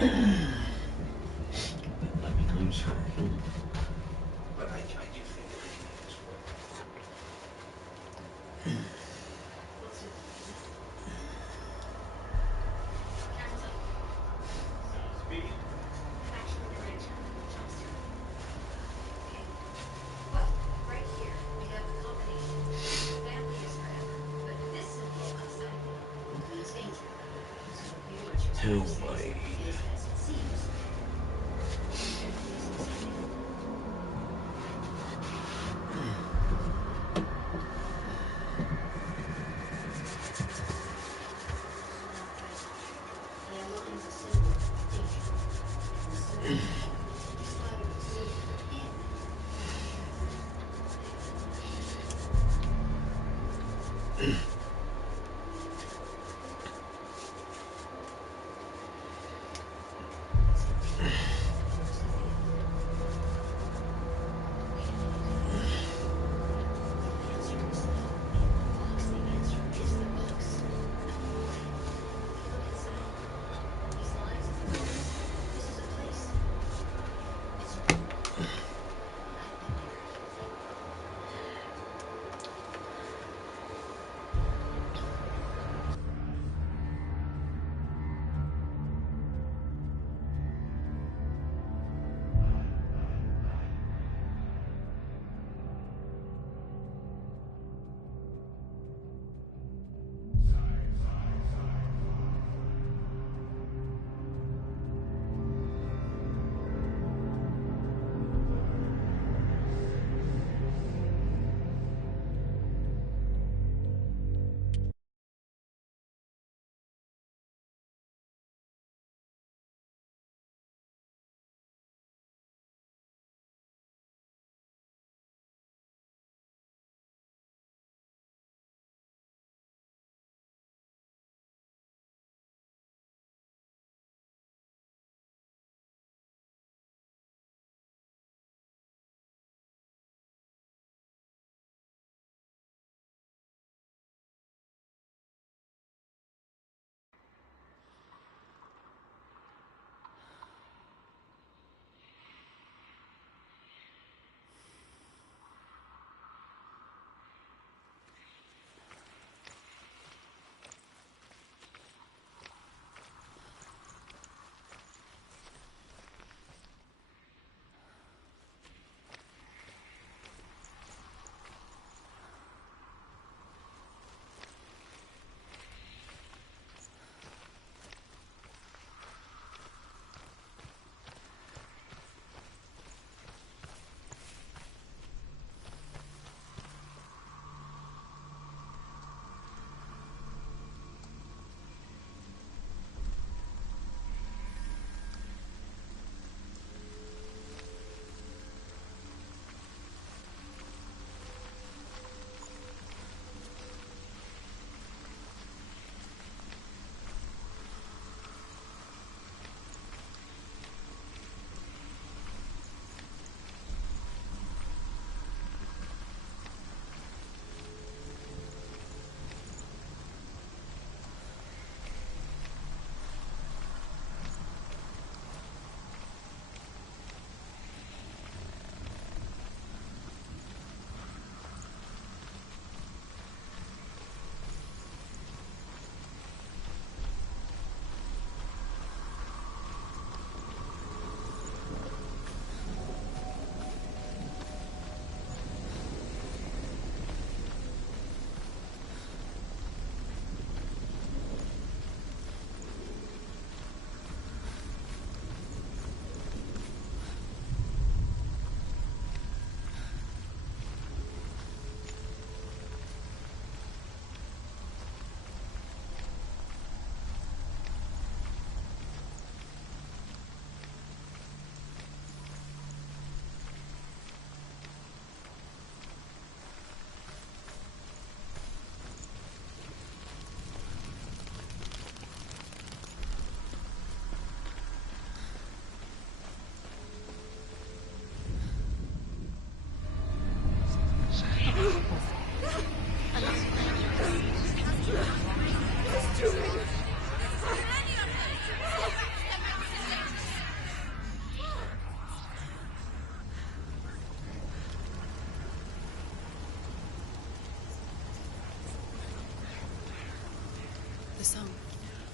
Let me lose her. But I do think everything is worth. Speaking. Oh my.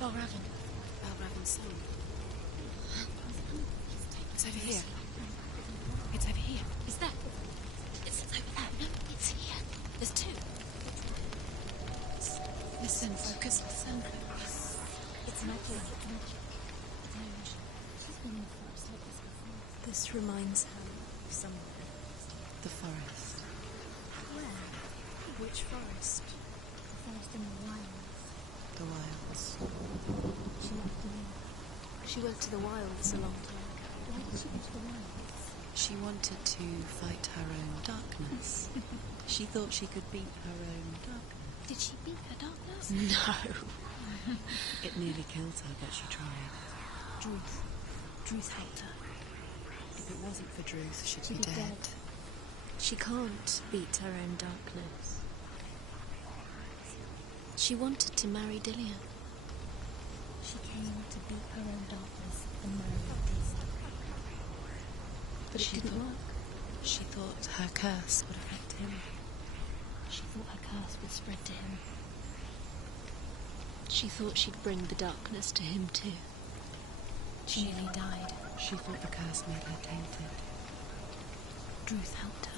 Balraven. Balraven's son. It's over here. It's over here. Is that? It's over there. No, it's here. There's two. Listen, focus, listen. It's magic. She's been in the forest like this before. This reminds her of somewhere. The forest. Where? Which forest? The forest in the wilds. The wilds. She left the room. She went to the wilds a long time ago. Why did she go to the wilds? She wanted to fight her own darkness. She thought she could beat her own darkness. Did she beat her darkness? No. It nearly killed her, but she tried. Druth. Druth helped her. If it wasn't for Druth, she'd She'd be be dead. dead. She can't beat her own darkness. She wanted to marry Dillian. She came to beat her own darkness and marry Dillian. But it didn't work. She thought her curse would affect him. She thought her curse would spread to him. She thought she'd bring the darkness to him too. She nearly died. She thought the curse made her tainted. Druth helped her.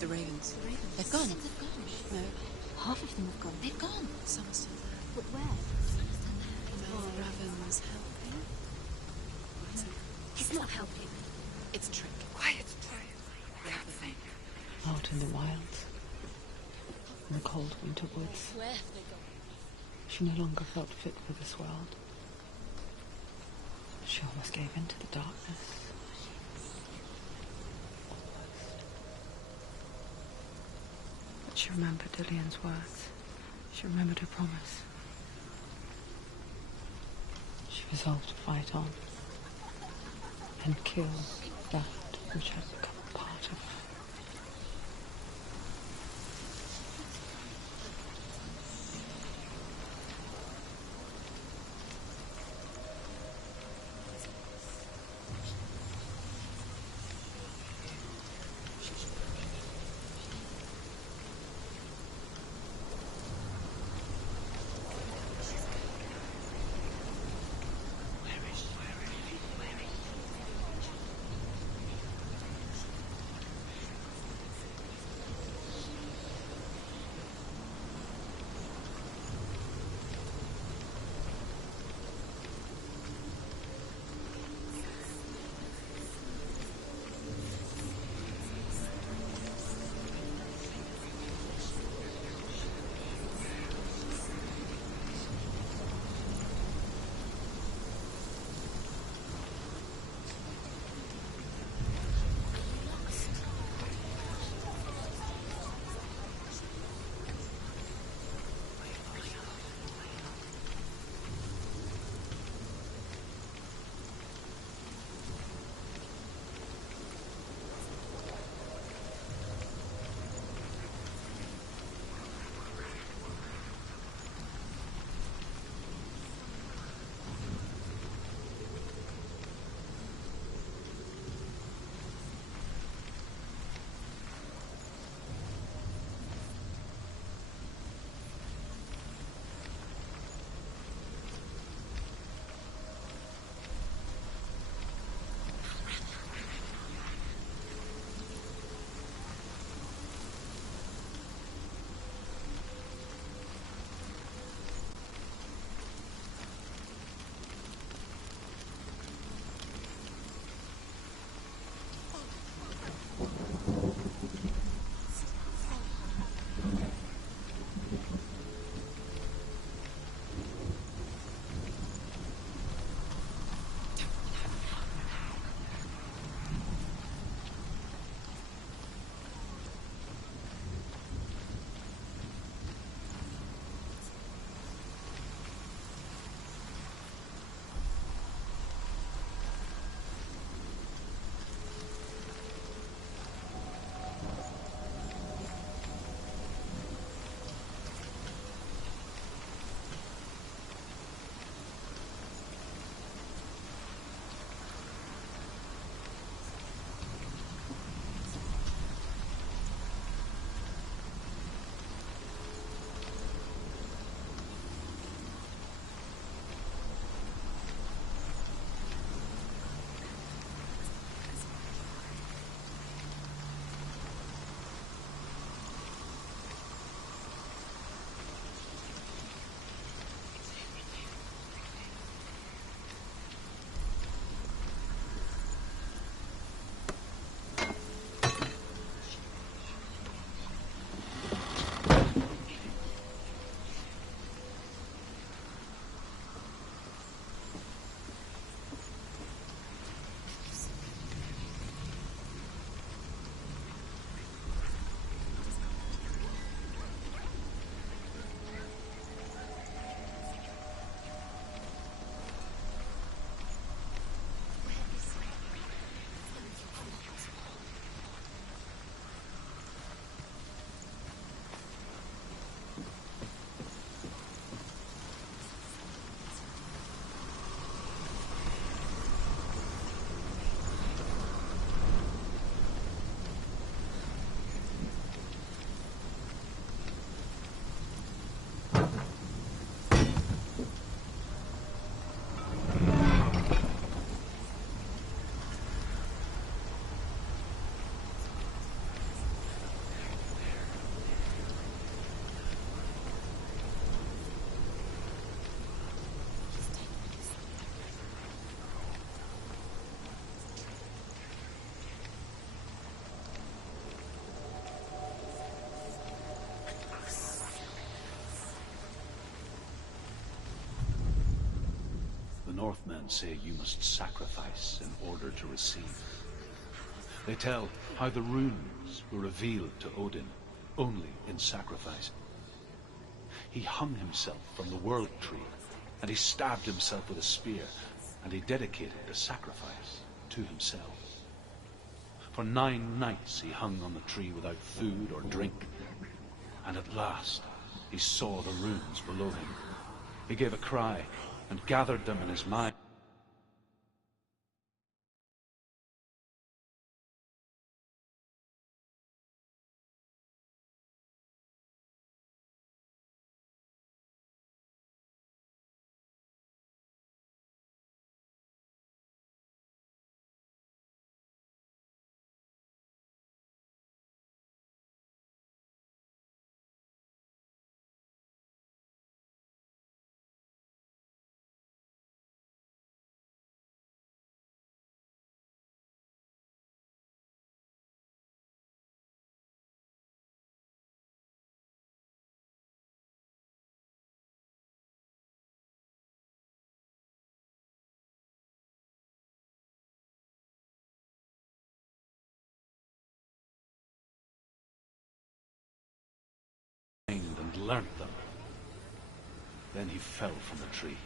The ravens. The ravens. They've gone. They've gone. No, Half of them have gone. They've gone. some are still there. But where? Balraven's helping. He's not helping. It's a trick. Quiet, I can't think. Out in the wilds, in the cold winter woods, Where have they gone? she no longer felt fit for this world. She almost gave in to the darkness. But she remembered Dillian's words. She remembered her promise. She resolved to fight on and kill that which had become a part of her. Northmen say you must sacrifice in order to receive. They tell how the runes were revealed to Odin only in sacrifice. He hung himself from the World Tree, and he stabbed himself with a spear, and he dedicated the sacrifice to himself. For 9 nights he hung on the tree without food or drink, and at last he saw the runes below him. He gave a cry and gathered them in his mind. And learnt them. Then he fell from the tree.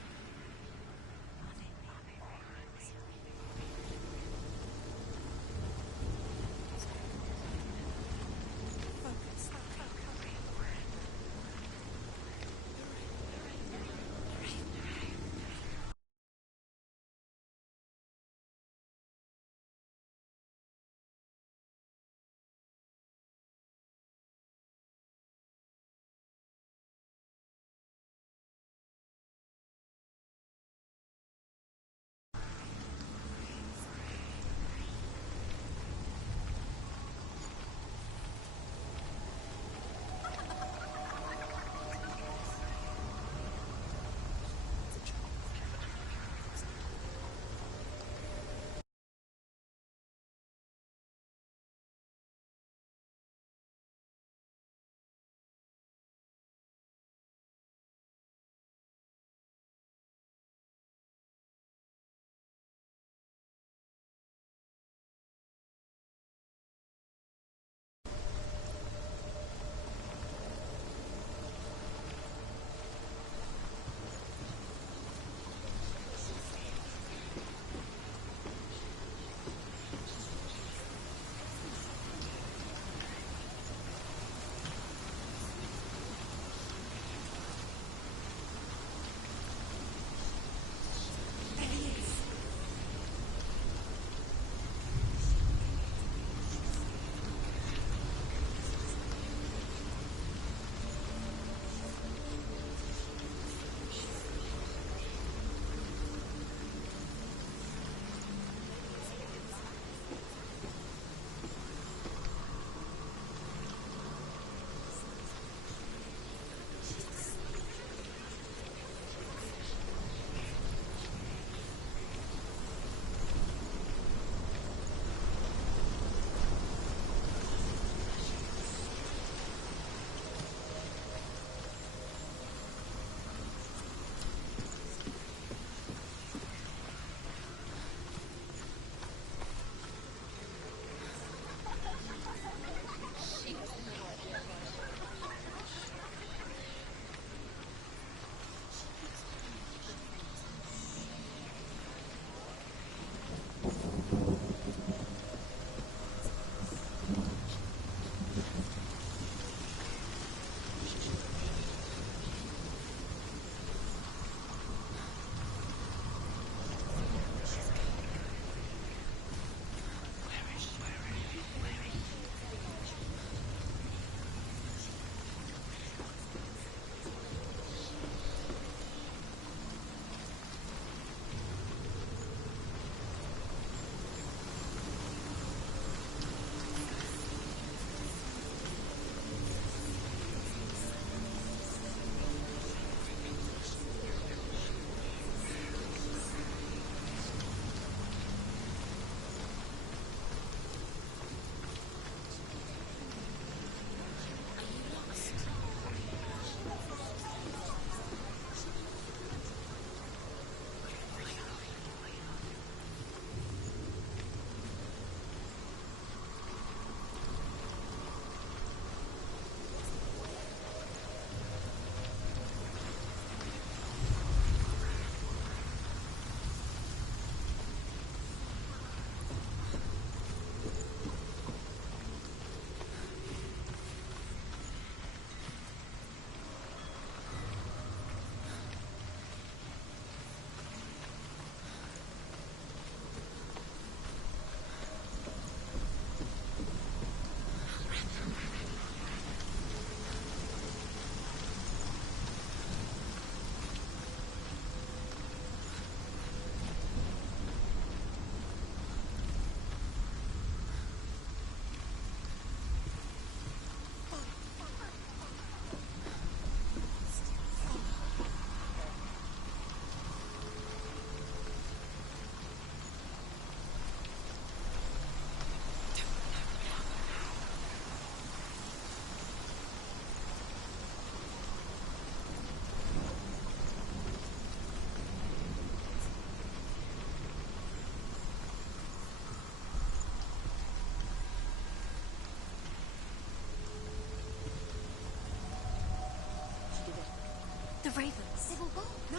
The ravens. They've all gone. No.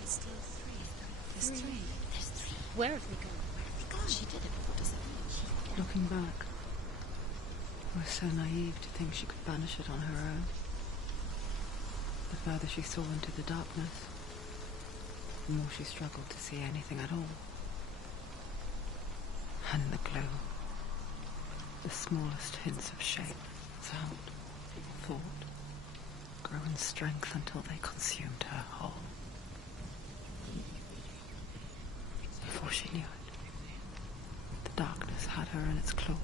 There's still three. There's three. There's three. Where have they gone? Where have they gone? She did it. What does that mean? Looking back, I was so naive to think she could banish it on her own. The further she saw into the darkness, the more she struggled to see anything at all. And in the glow, the smallest hints of shape, sound, thought, grew in strength until they consumed her whole. Before she knew it, the darkness had her in its claws.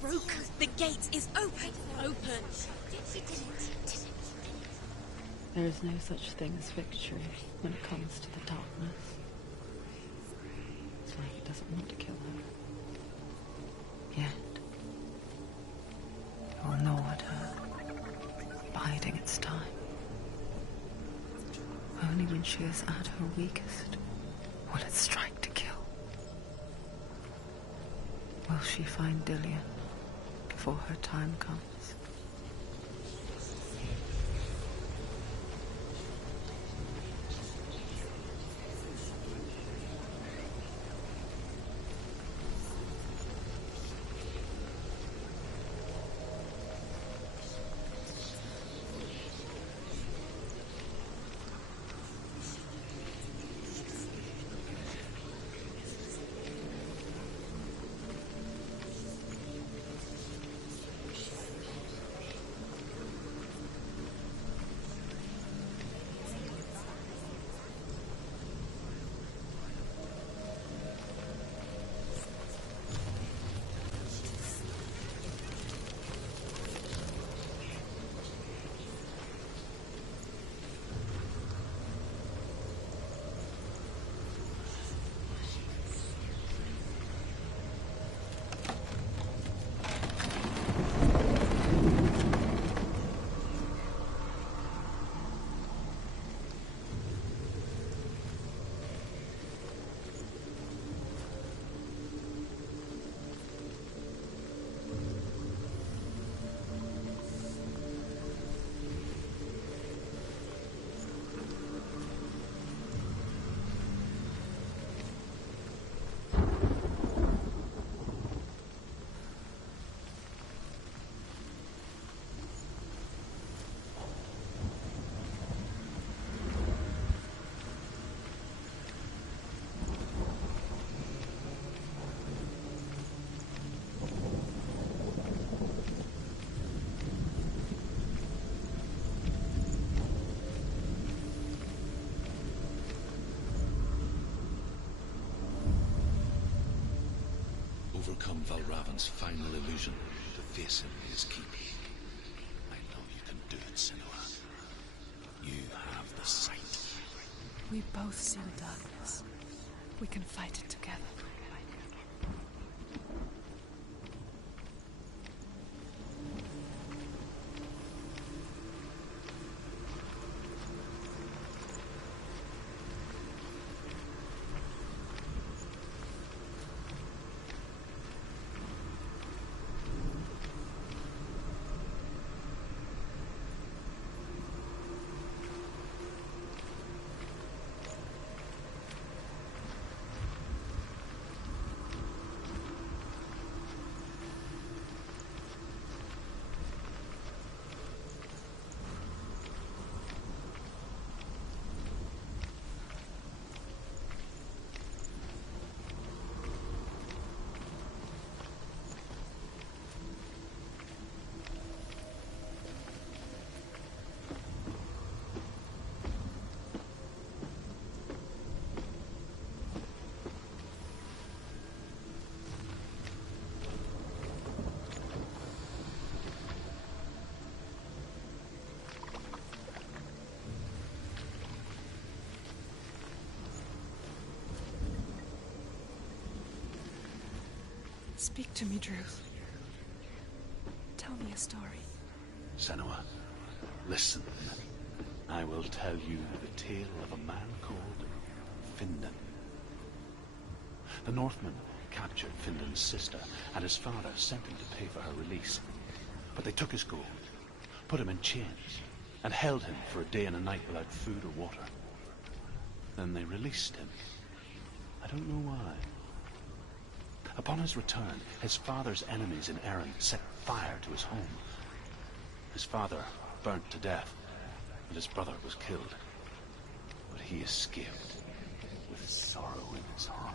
Broken. The gate is open. Open. He did it. There is no such thing as victory when it comes to the darkness. It's like it doesn't want to kill her. Yet, it will gnaw at her, biding its time. Only when she is at her weakest will it strike to kill. Will she find Dillion before her time comes? overcome Valravan's final illusion to face him in his keep. I know you can do it, Senua. You have the sight. We both see the darkness. We can fight it together. Speak to me, Druth. Tell me a story. Senua, listen. I will tell you the tale of a man called Findan. The Northmen captured Findan's sister, and his father sent him to pay for her release. But they took his gold, put him in chains, and held him for a day and a night without food or water. Then they released him. I don't know why. Upon his return, his father's enemies in Erin set fire to his home. His father burnt to death, and his brother was killed. But he escaped with sorrow in his heart.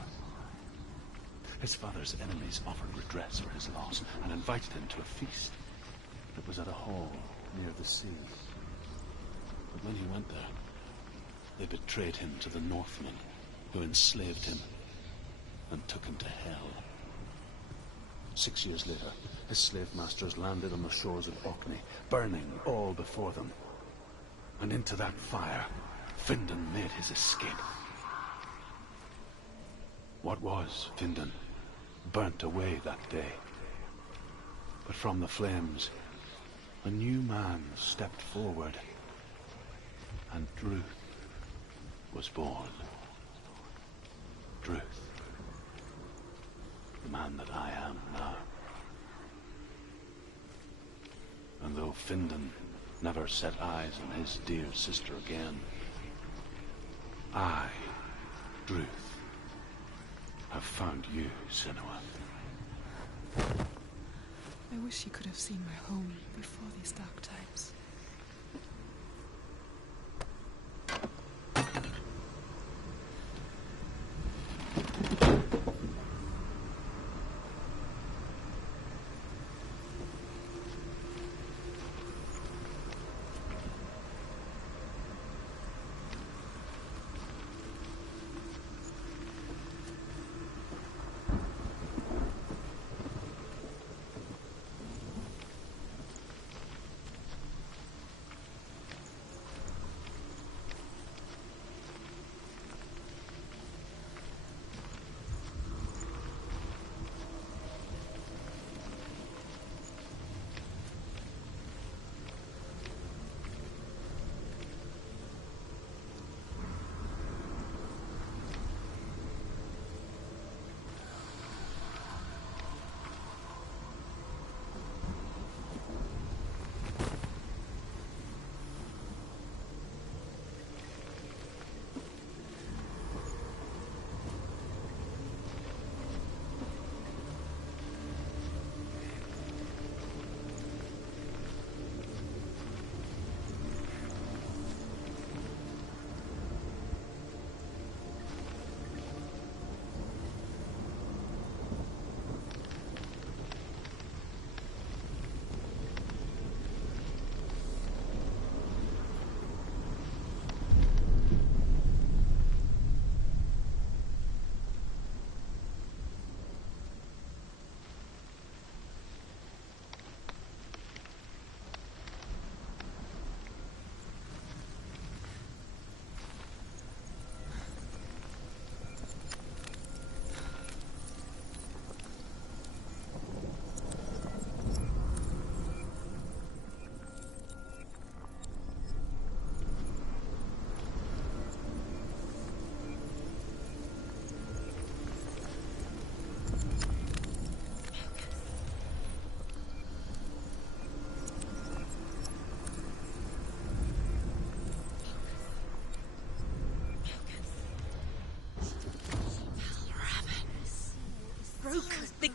His father's enemies offered redress for his loss and invited him to a feast that was at a hall near the sea. But when he went there, they betrayed him to the Northmen, who enslaved him and took him to hell. 6 years later, his slave masters landed on the shores of Orkney, burning all before them. And into that fire, Findan made his escape. What was Findan burnt away that day. But from the flames, a new man stepped forward, and Druth was born. Druth. The man that I am now. And though Findan never set eyes on his dear sister again, I, Druth, have found you, Senua. I wish you could have seen my home before these dark times.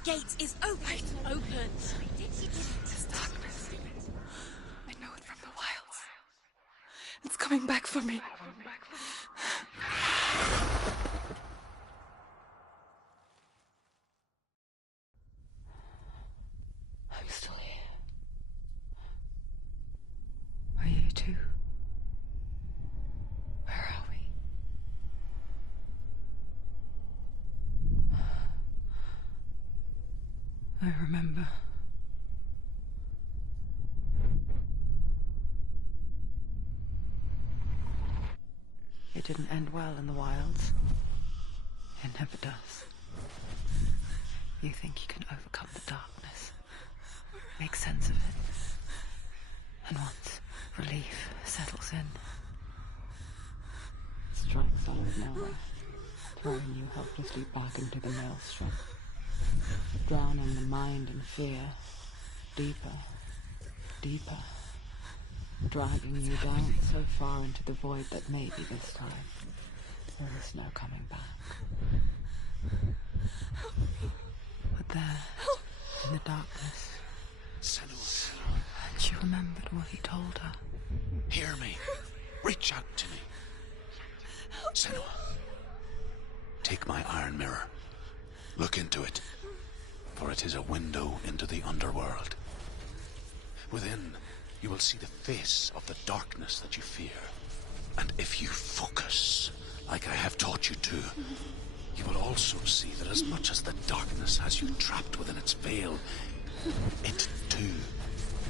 gate is open. Open. This darkness. I know it from the wilds. It's coming back for me. I'm still here. Are you too? Where are we? I remember. It didn't end well in the wilds. It never does. You think you can overcome the darkness, make sense of it, and once relief settles in, strikes out of nowhere, throwing you helplessly back into the maelstrom, drowning the mind in fear, deeper, deeper, dragging you down so far into the void that maybe this time there is no coming back. But there, in the darkness, Senua, she remembered what he told her. hear me. Reach out to me. Senua, take my iron mirror. Look into it, for it is a window into the underworld. Within, you will see the face of the darkness that you fear. And if you focus, like I have taught you to, you will also see that as much as the darkness has you trapped within its veil, it too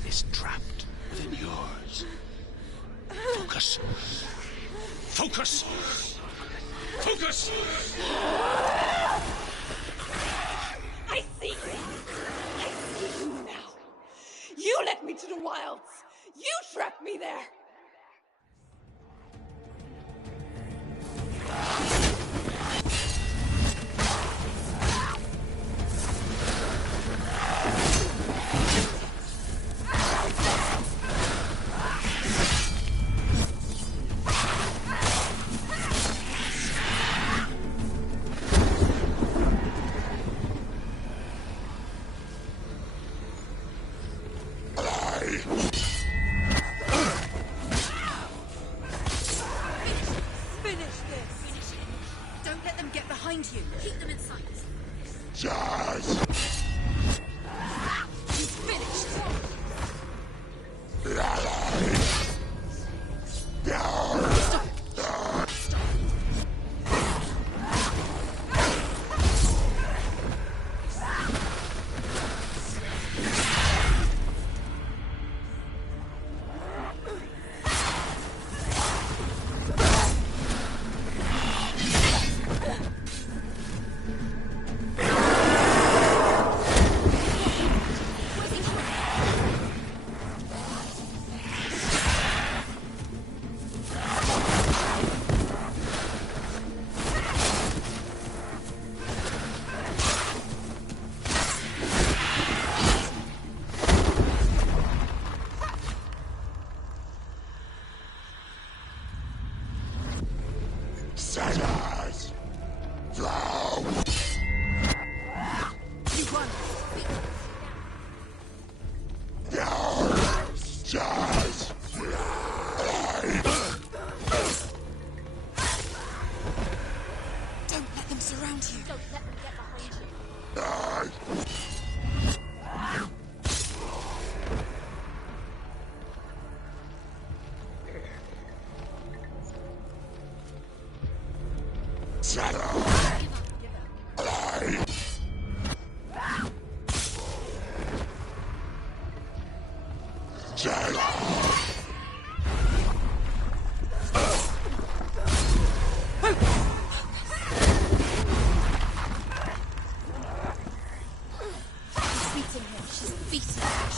is trapped within yours. Focus. Focus! Focus! I see you. I see you now. You led me to the wilds. You trapped me there. You. Keep them in sight. Yes! He's finished.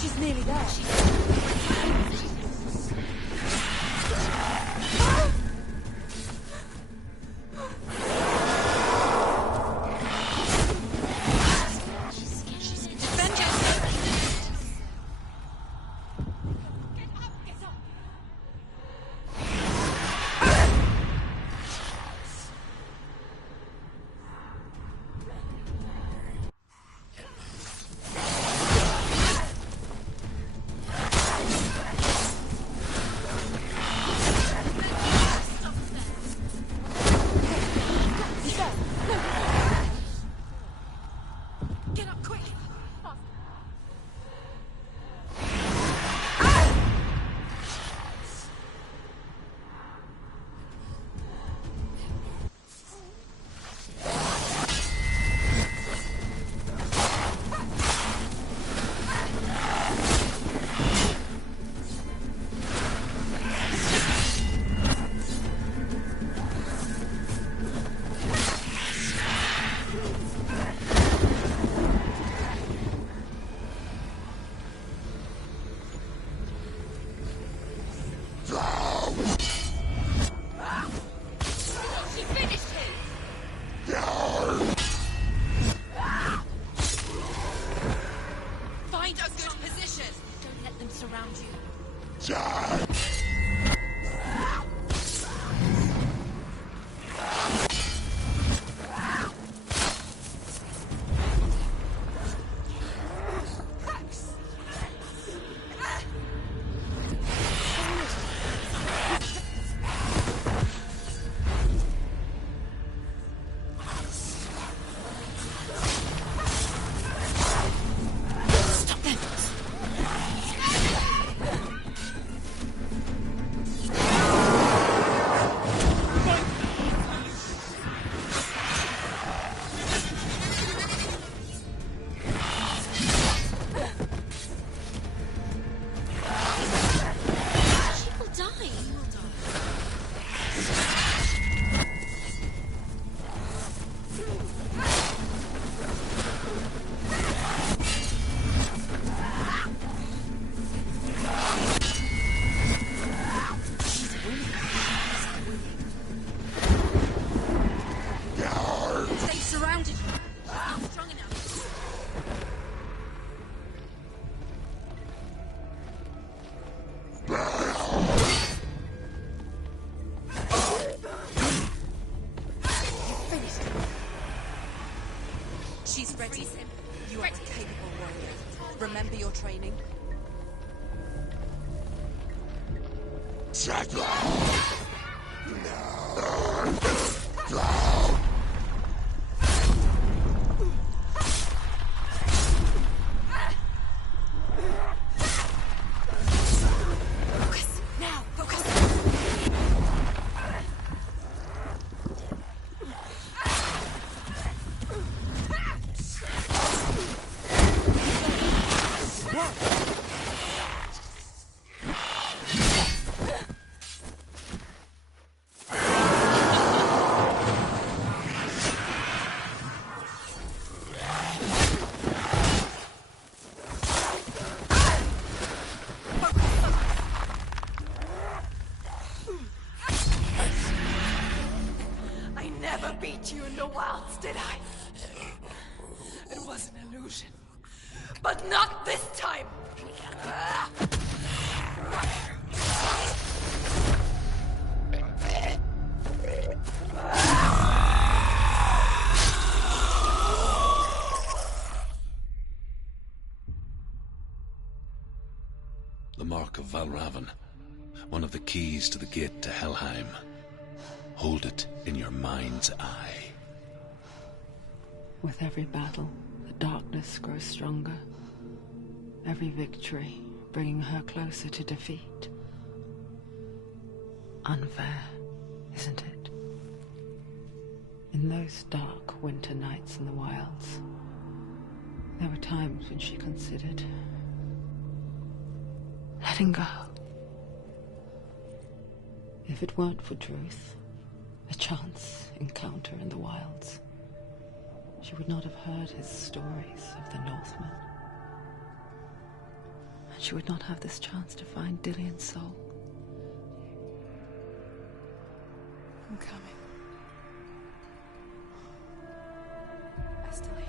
She's nearly there. Defend yourself! Get up! She finished him! Find a good position! Don't let them surround you. She's ready. You are a capable warrior. Remember your training. Focus! Now! Focus! I never beat you in the wilds, did I? It was an illusion. But not this time! The Mark of Valravn. One of the keys to the gate to Helheim. Hold it in your mind's eye. With every battle, the darkness grows stronger. Every victory bringing her closer to defeat. Unfair, isn't it? In those dark winter nights in the wilds, there were times when she considered letting go. If it weren't for Druth, a chance encounter in the wilds, she would not have heard his stories of the Northmen. And she would not have this chance to find Dillion's soul. I'm coming. I still hear you.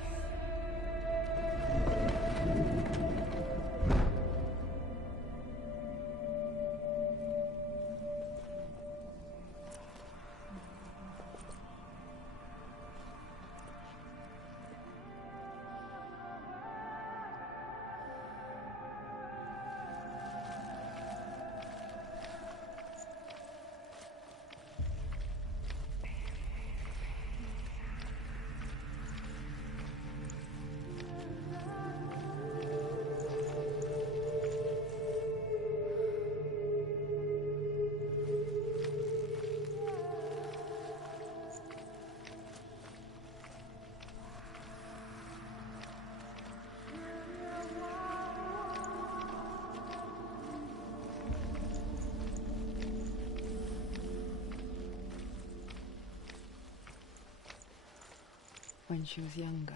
When she was younger,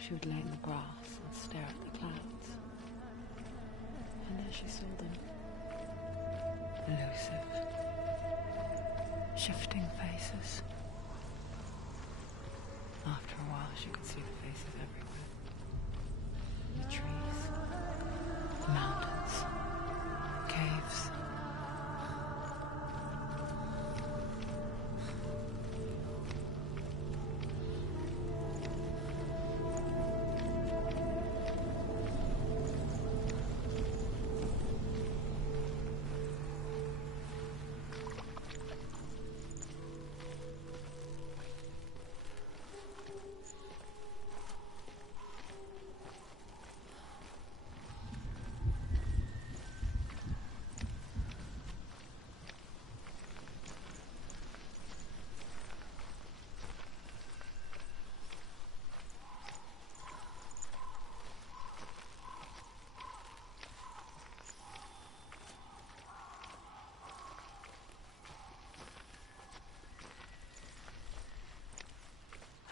she would lay in the grass and stare at the clouds. And there she saw them. elusive, shifting faces. After a while, she could see the faces everywhere. The trees, the mountains, caves.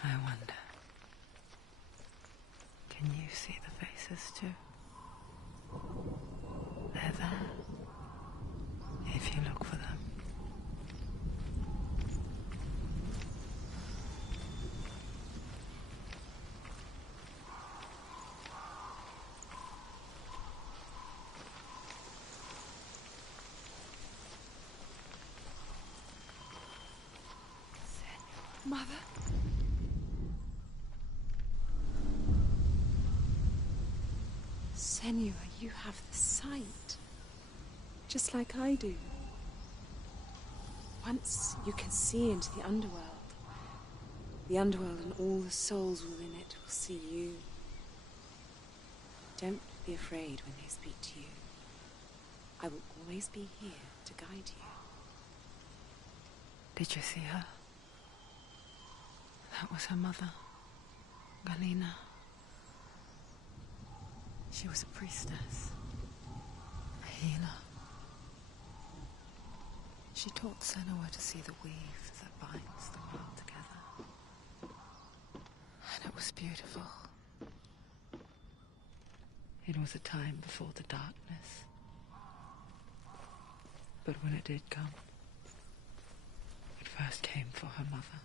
I wonder, can you see the faces too? They're there, if you look for them. Mother? Senua, you have the sight. Just like I do. Once you can see into the underworld and all the souls within it will see you. Don't be afraid when they speak to you. I will always be here to guide you. Did you see her? That was her mother, Galena. She was a priestess, a healer. She taught Senua to see the weave that binds the world together. And it was beautiful. It was a time before the darkness. But when it did come, it first came for her mother.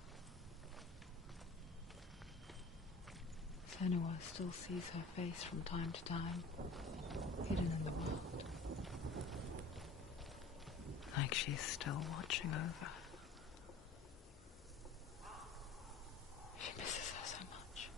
Senua still sees her face from time to time, hidden in the world. Like she's still watching over her. She misses her so much.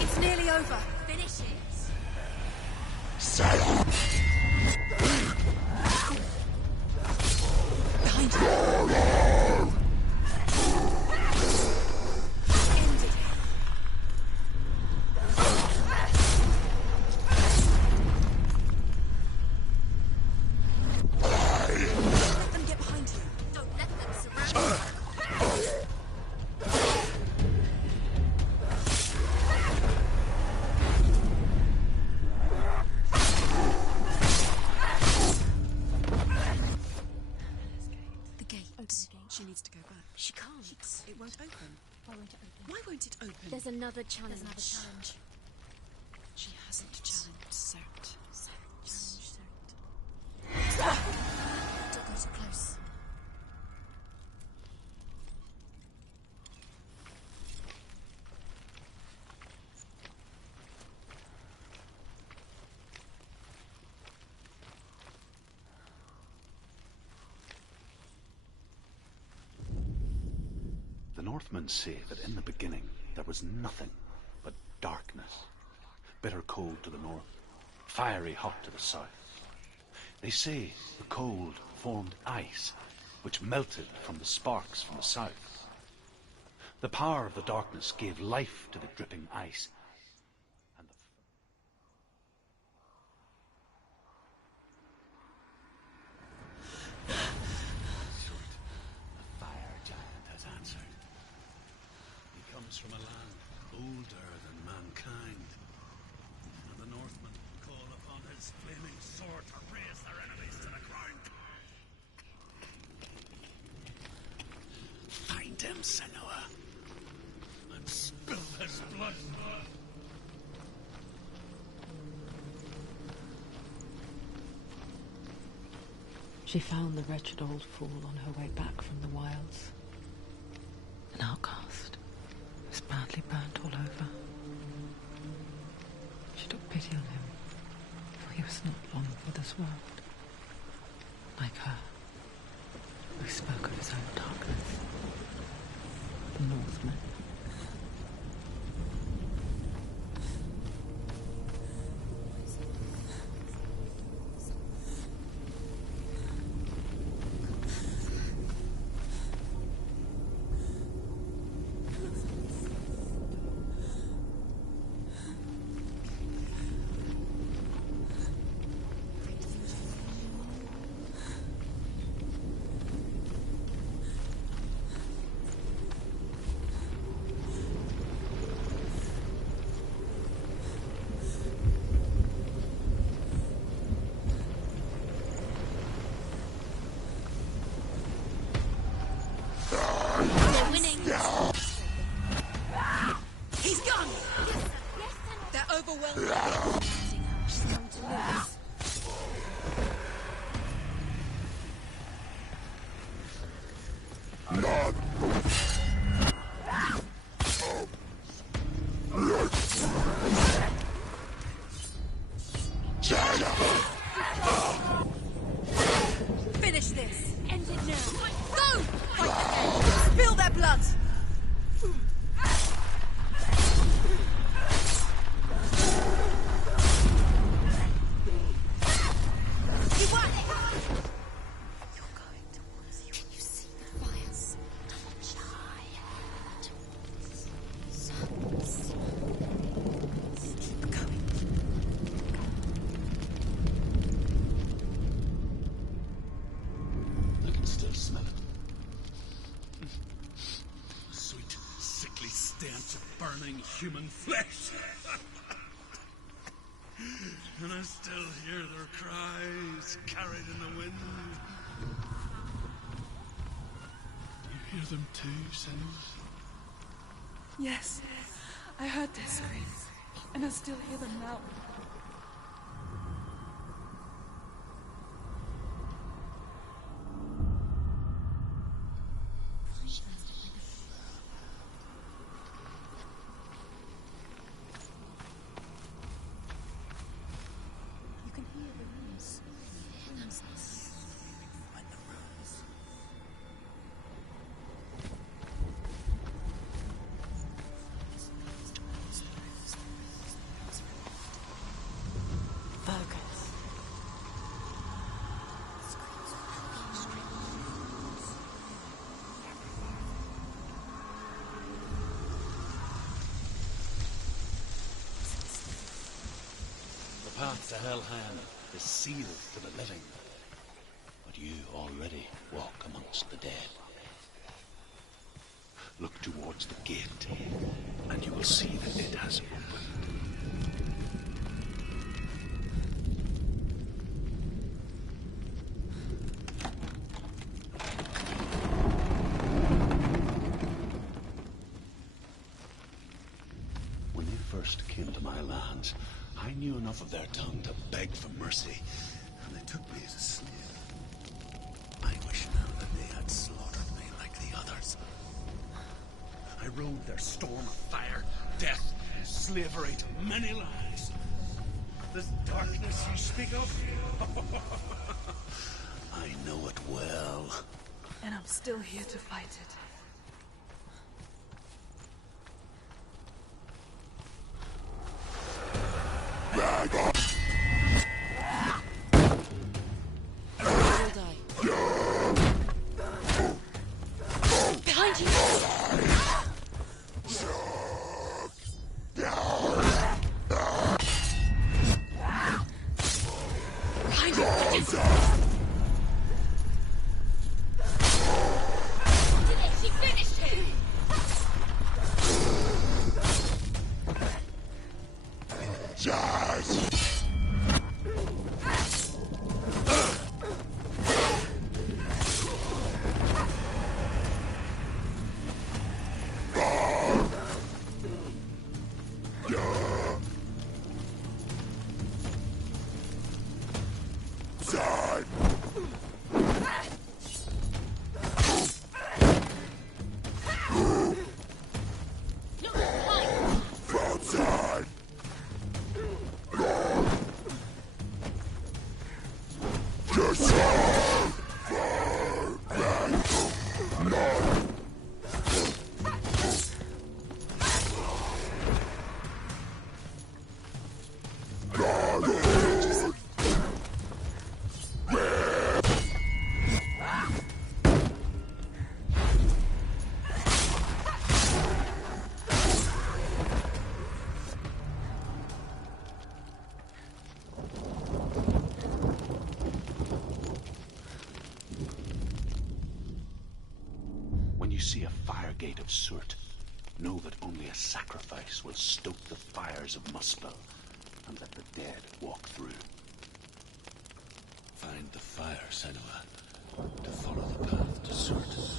It's nearly over. Finish it. Behind you. End it. Let them get behind you. Don't let them surround you. The gate. She needs to go back. She can't. It won't open. Why won't it open? Why won't it open? There's another challenge. There's another challenge. She hasn't challenged Cert. Challenge, Northmen say that in the beginning there was nothing but darkness. Bitter cold to the north, fiery hot to the south. They say the cold formed ice, which melted from the sparks from the south. The power of the darkness gave life to the dripping ice, and the fire giant has answered. He comes from a land older than mankind, and the Northmen call upon his flaming sword to raise their enemies to the ground. Find him, Senua, and spill his blood. She found the wretched old fool on her way back from the wilds. An outcast, was badly burnt all over. She took pity on him, for he was not long for this world. Like her, who spoke of his own darkness. The Northmen. He's gone! They're overwhelmed. She's going to lose. Finish this. End it now. Go! Fight them. Spill their blood. I can still smell it. Sweet, sickly stench of burning human flesh. And I still hear their cries carried in the wind. You hear them too, Senua? Yes, I heard their screams, and I still hear them now. You can hear the runes. Fergus. The path to Helheim is sealed to the living, but you already walk amongst the dead. Look towards the gate, and you will see that it has opened. When they first came to my lands, I knew enough of their tongue to beg for mercy, and they took me as a slave. I wish now that they had slaughtered me like the others. I rode their storm of fire, death, and slavery to many lives. This darkness you speak of, I know it well. And I'm still here to fight it. When you see a fire gate of Surt, know that only a sacrifice will stoke the fires of Muspel and let the dead walk through. Find the fire, Senua, to follow the path to Surt.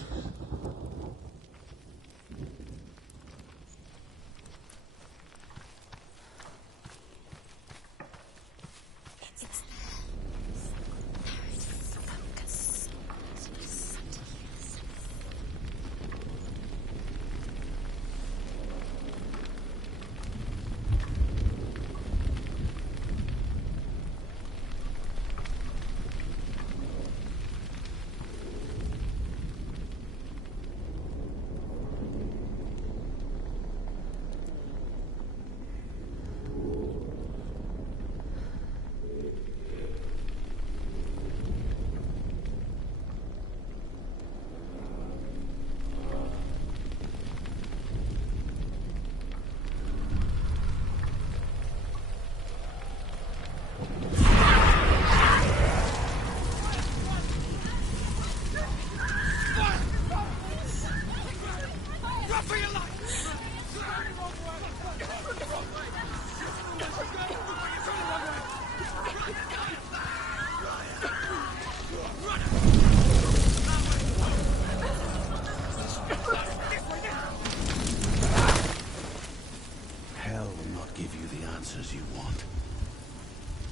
Hell will not give you the answers you want.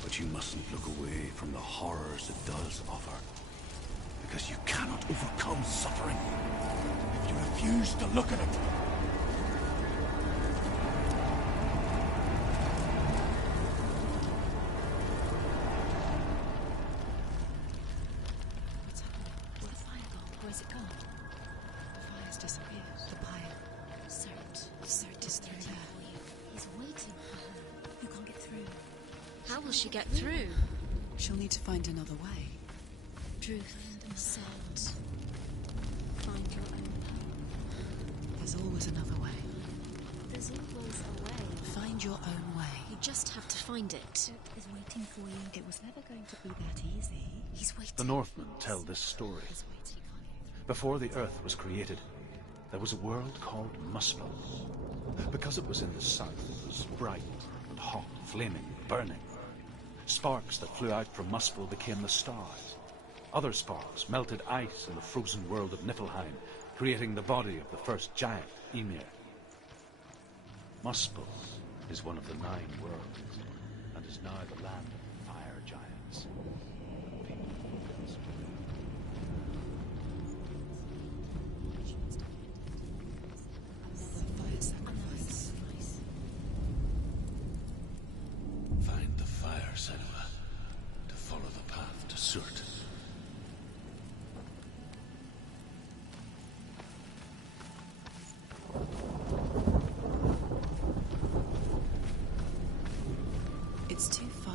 But you mustn't look away from the horrors it does offer. Because you cannot overcome suffering if you refuse to look at it. What's happening? Where's the fire gone? Where's it gone? The fire's disappeared. The pyre. Surt is through there. He's waiting for her. You can't get through. How will she get through? She'll need to find another way. Truth and Surt. Find your own path. There's always another way. There's always a way. Find your own way. You just have to find it. Surt is waiting for you. It was never going to be that easy. He's waiting. The Northmen tell this story. He's waiting for you. Before the Earth was created, there was a world called Muspel. Because it was in the south, it was bright and hot, flaming, burning. Sparks that flew out from Muspel became the stars. Other sparks melted ice in the frozen world of Niflheim, creating the body of the first giant, Ymir. Muspel is one of the 9 worlds, and is now the land of fire giants. And people of Muspel. Another fire sacrifice. Find the fire, Senua, to follow the path to Surt. It's too far.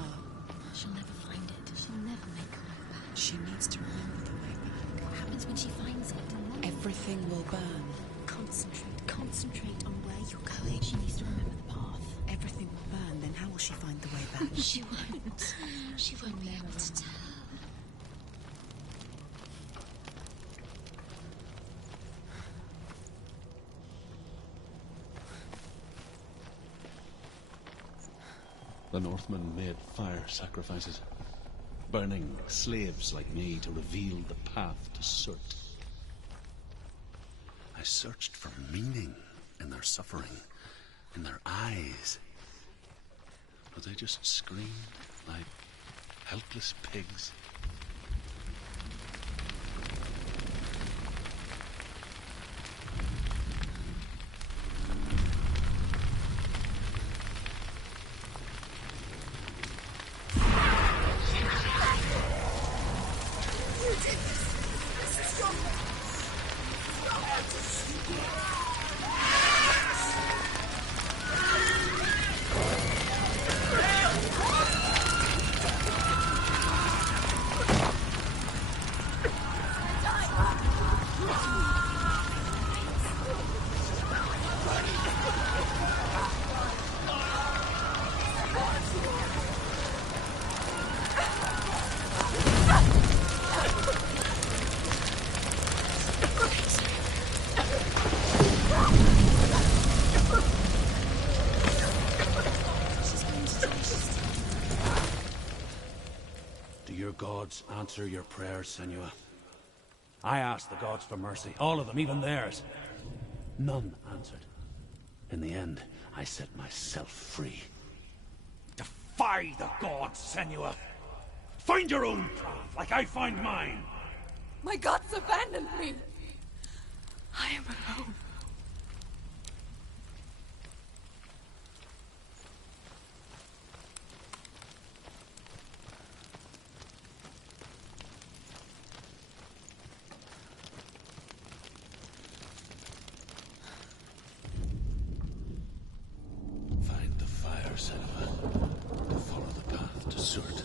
She'll never find it. She'll never make her way back. She needs to remember the way back. What happens when she finds it? Everything will burn. Concentrate on where you're going. She needs to remember the path. Everything will burn, then how will she find the way back? She won't. She won't be able to tell. The Northmen made fire sacrifices, burning slaves like me to reveal the path to Surt. I searched for meaning in their suffering, in their eyes. But they just screamed like helpless pigs. answer your prayers, Senua. I asked the gods for mercy, all of them, even theirs. None answered. In the end, I set myself free. Defy the gods, Senua! Find your own path, like I find mine! My gods abandoned me. I am alone. Find the fire, Senua, and follow the path to Surt.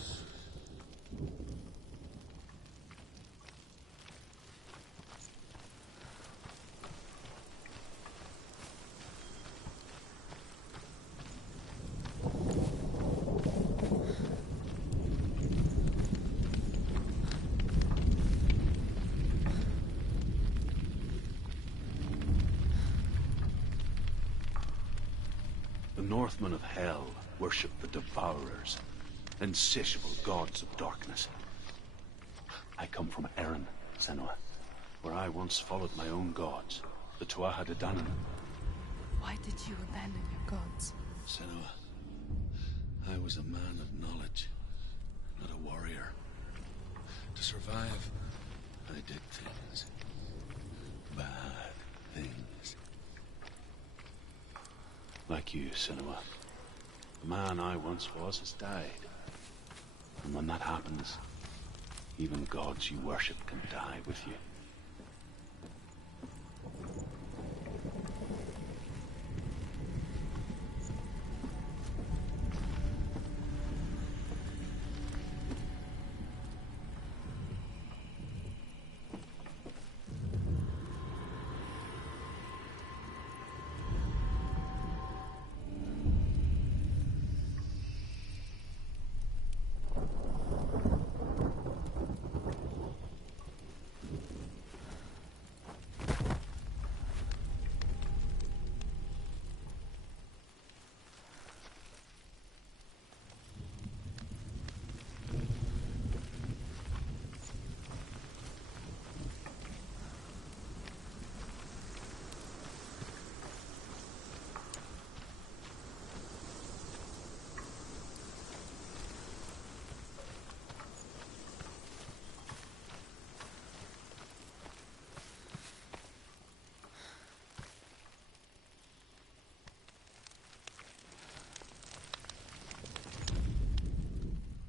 The Northmen of Hell worship the Devourers, insatiable gods of darkness. I come from Erin, Senua, where I once followed my own gods, the Tuatha De Danann. Why did you abandon your gods? Senua, I was a man of knowledge, not a warrior. To survive, I did things. Bad things. Like you, Senua. The man I once was has died. And when that happens, even gods you worship can die with you.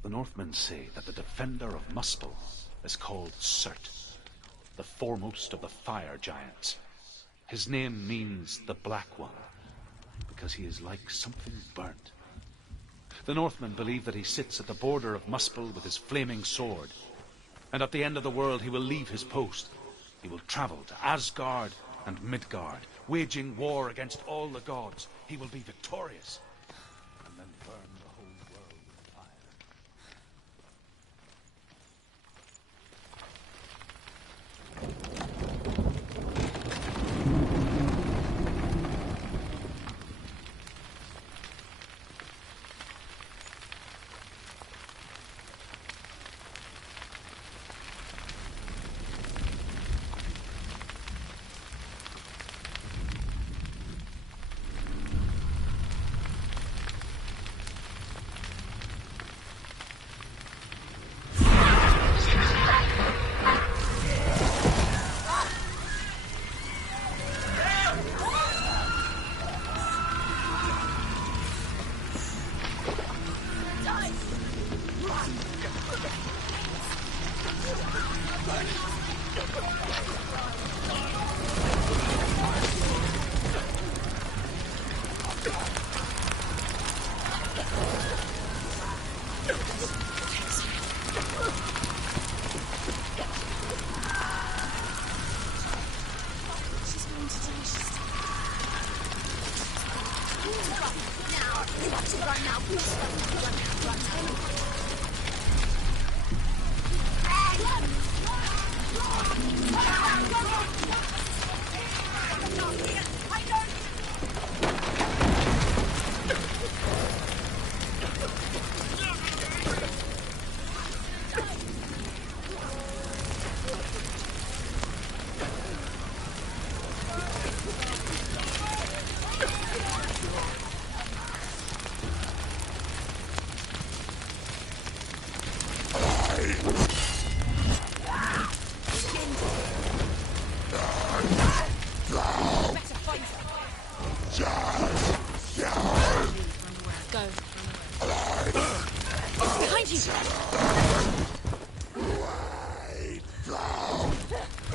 The Northmen say that the defender of Muspel is called Surt, the foremost of the fire giants. His name means the Black One, because he is like something burnt. The Northmen believe that he sits at the border of Muspel with his flaming sword, and at the end of the world he will leave his post. He will travel to Asgard and Midgard, waging war against all the gods. He will be victorious, and then burn the whole world with fire.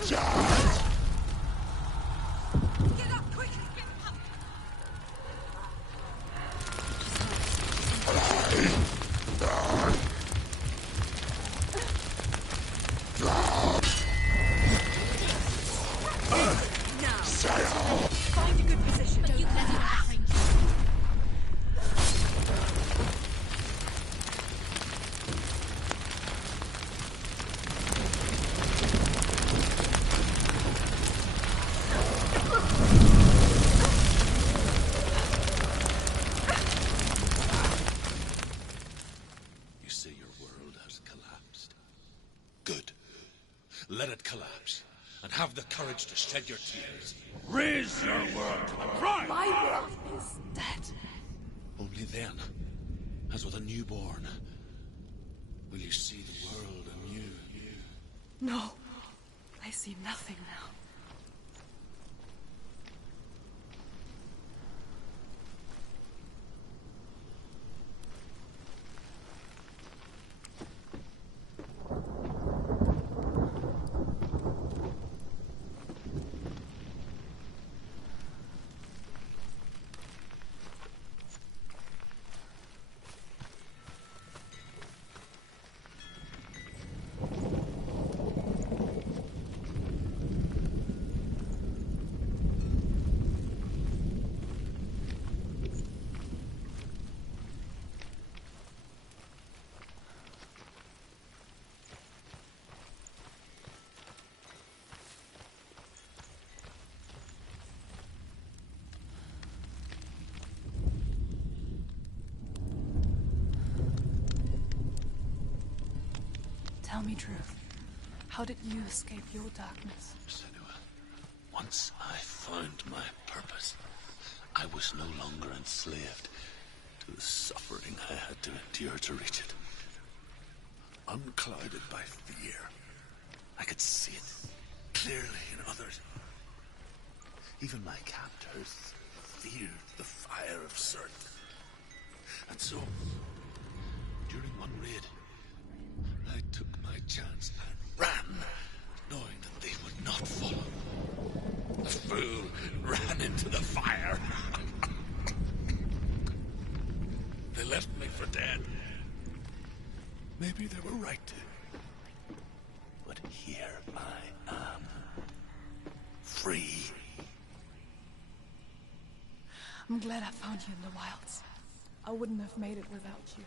Get up, quick! Get up! Find a good position. Don't you let him behind you. You say your world has collapsed. Good. Let it collapse, and have the courage to shed your tears. Raise your world to the prime! My world is dead. Only then, as with a newborn, will you see the world anew. No. I see nothing now. Tell me truth. How did you escape your darkness? Senua, once I found my purpose, I was no longer enslaved to the suffering I had to endure to reach it. Unclouded by fear, I could see it clearly in others. Even my captors feared the fire of Surt. And so, during one raid, I took my chance and ran, knowing that they would not follow. The fool ran into the fire. They left me for dead. Maybe they were right to. But here I am. Free. I'm glad I found you in the wilds. I wouldn't have made it without you.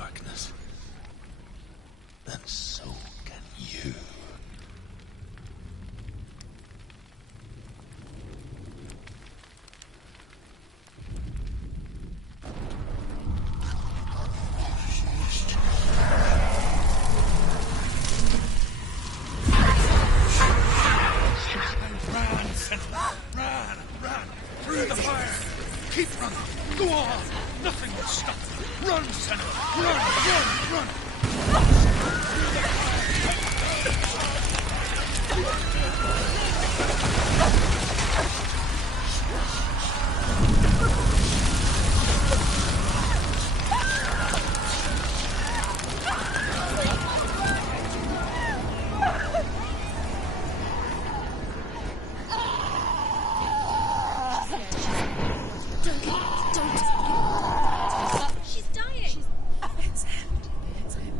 darkness, then so can you. Run! Through the fire! Keep running! Go on! Nothing will stop you! Run, Senua! Run! Through the She's dying. It's him. It's him.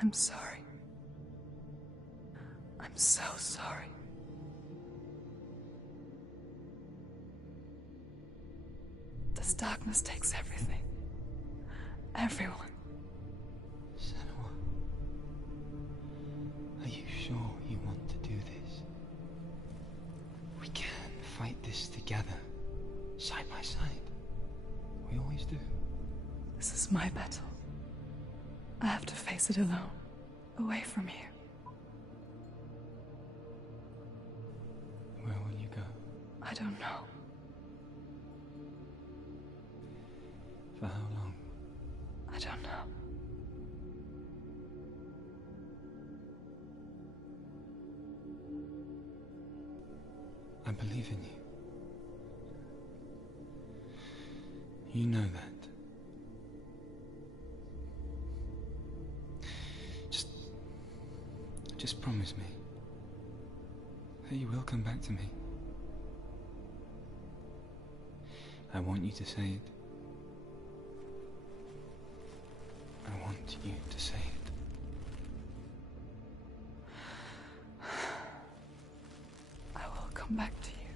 I'm sorry. I'm so sorry. This darkness takes everything. Everyone. Senua, are you sure you want to do this? We can fight this together, side by side. We always do. This is my battle. I have to face it alone, away from here. Where will you go? I don't know. For how long? I don't know. I believe in you. You know that. Just promise me that you will come back to me. I want you to say it. I want you to say it. I will come back to you.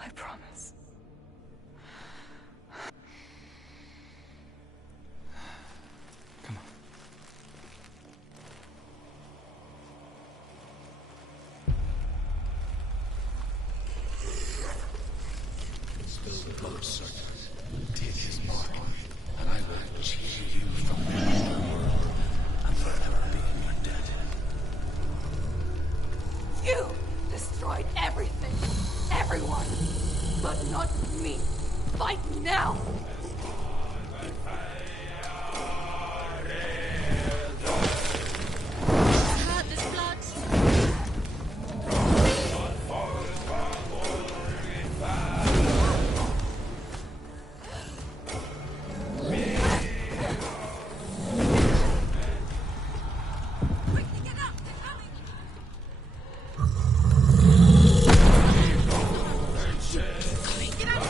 I promise. Come on. The blood serpent did his mark, and I will cheer you from the world and forever be in your debt. You destroyed everything, everyone, but not me. Fight now! Hurt this blood. Quickly get up! They're coming! Get up!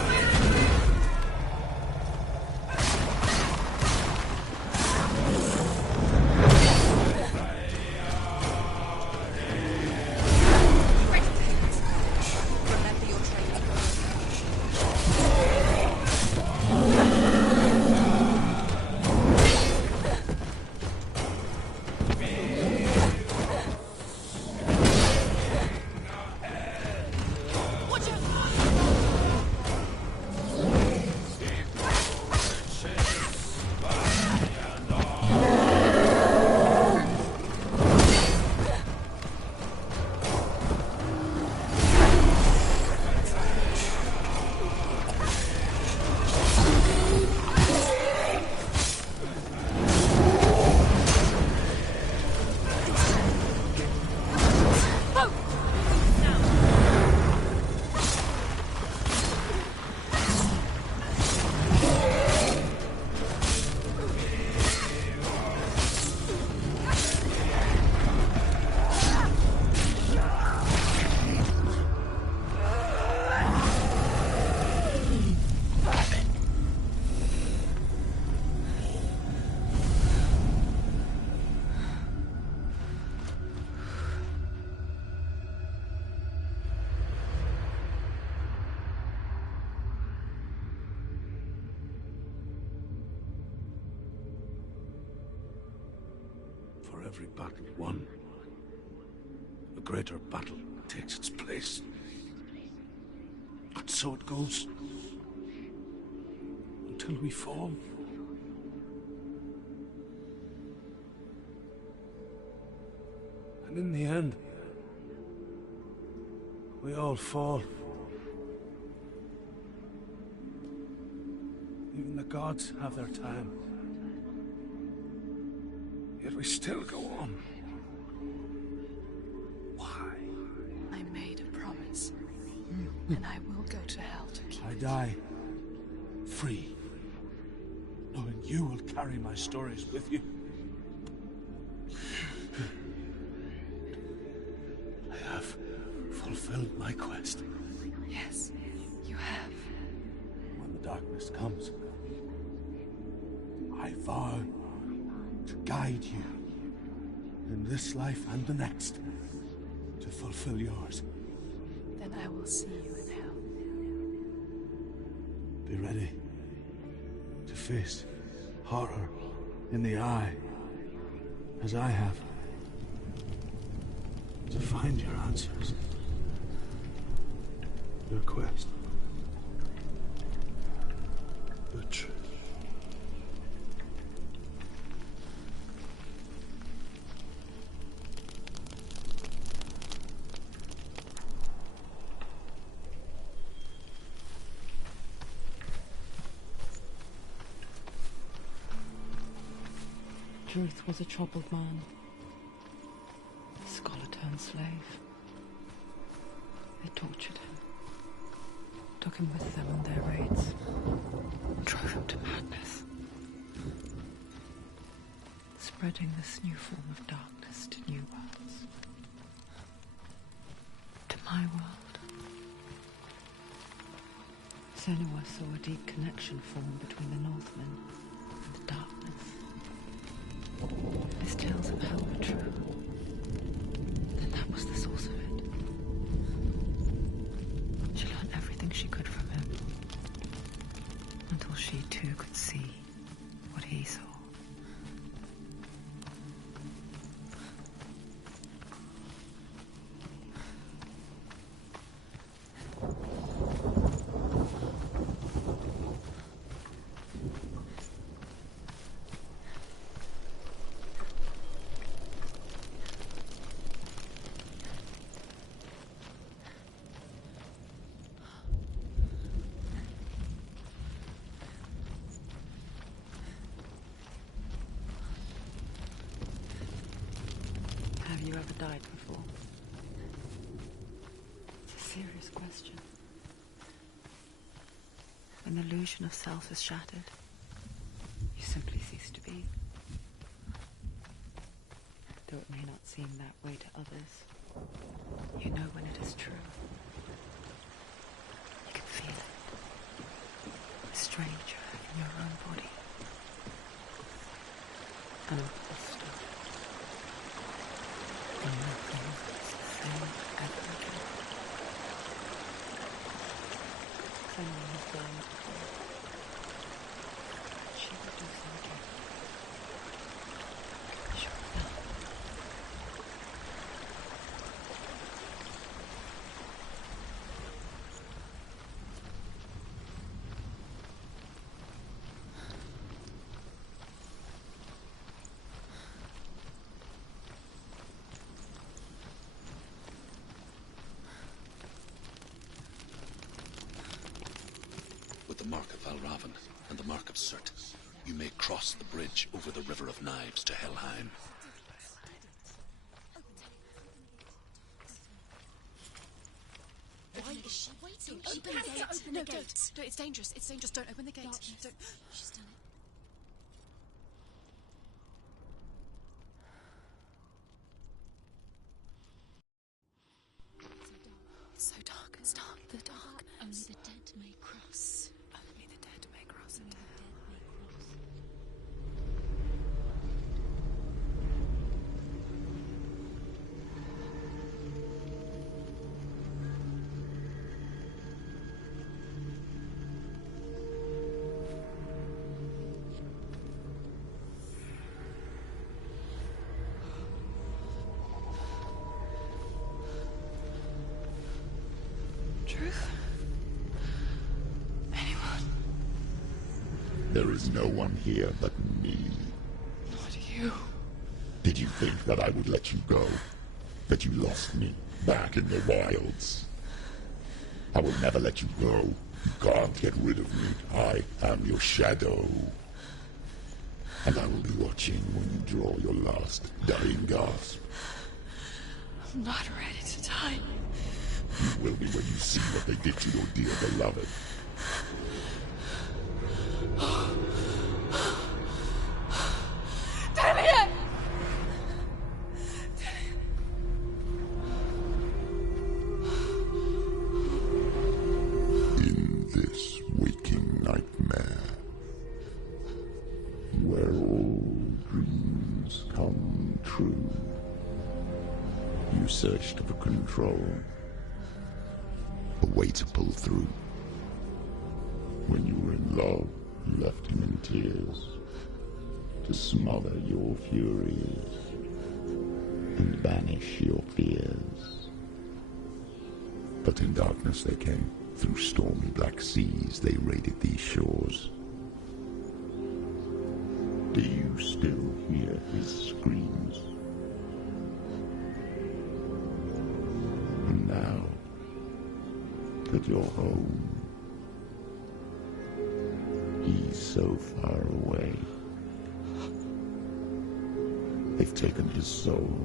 every battle won, a greater battle takes its place. And so it goes. Until we fall. And in the end, we all fall. Even the gods have their time. Yet we still go on. Why? I made a promise, and I will go to hell to keep I it. die free, knowing you will carry my stories with you. I have fulfilled my quest. Yes, you have. When the darkness comes, I vow to guide you in this life and the next to fulfill yours. Then I will see you in hell. Be ready to face horror in the eye, as I have, to find your answers, your quest, the truth. Druth was a troubled man. A scholar turned slave. They tortured him, took him with them on their raids, drove him to madness, spreading this new form of darkness to new worlds. To my world. Senua saw a deep connection form between the Northmen and the darkness. His tales of hell were true. Then that was the source of it. She learned everything she could from him, until she too could see what he saw. Have you ever died before? It's a serious question. When the illusion of self is shattered, you simply cease to be. Though it may not seem that way to others, you know when it is true. You can feel it. A stranger in your own body. An imposter. And nothing is the same ever again. Someone has died before. She will do so again. Sure of that. With the Mark of Valravan and the Mark of Surt, you may cross the bridge over the River of Knives to Helheim. Why is she waiting? Open the gate. Open the gate. Don't, it's dangerous. It's dangerous. Don't open the gate. Don't. She's done it. It's so dark. It's dark. The dark. Only the dead may cross. Only the dead may cross. Only the dead may cross. There is no one here but me. Not you. Did you think that I would let you go? That you lost me back in the wilds? I will never let you go. You can't get rid of me. I am your shadow. And I will be watching when you draw your last dying gasp. I'm not ready to die. You will be when you see what they did to your dear beloved. Damien! In this waking nightmare, where all dreams come true, you searched for control, a way to pull through. When you were in love, you left him in tears, to smother your furies and banish your fears. But in darkness they came, through stormy black seas they raided these shores. Do you still hear his screams? And now that you're home, he's so far away. They've taken his soul.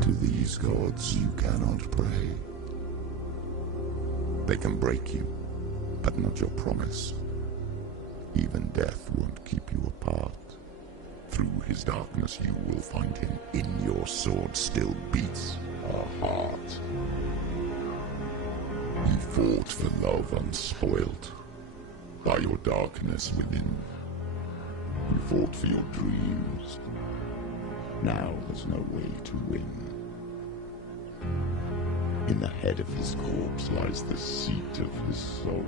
To these gods you cannot pray. They can break you, but not your promise. Even death won't keep you apart. Through his darkness you will find him. In your sword still beats a heart. You fought for love unspoilt by your darkness within. You fought for your dreams. Now there's no way to win. In the head of his corpse lies the seat of his soul.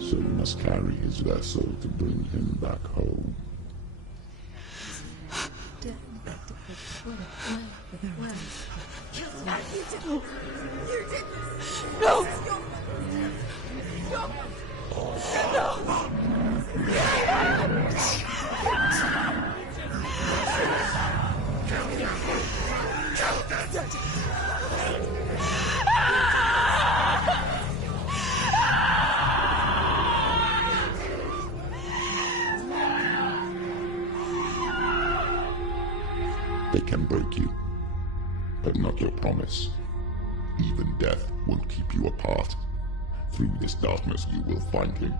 So you must carry his vessel to bring him back home. No! They can break you, but not your promise. Even death won't keep you apart. Through this darkness you will find him.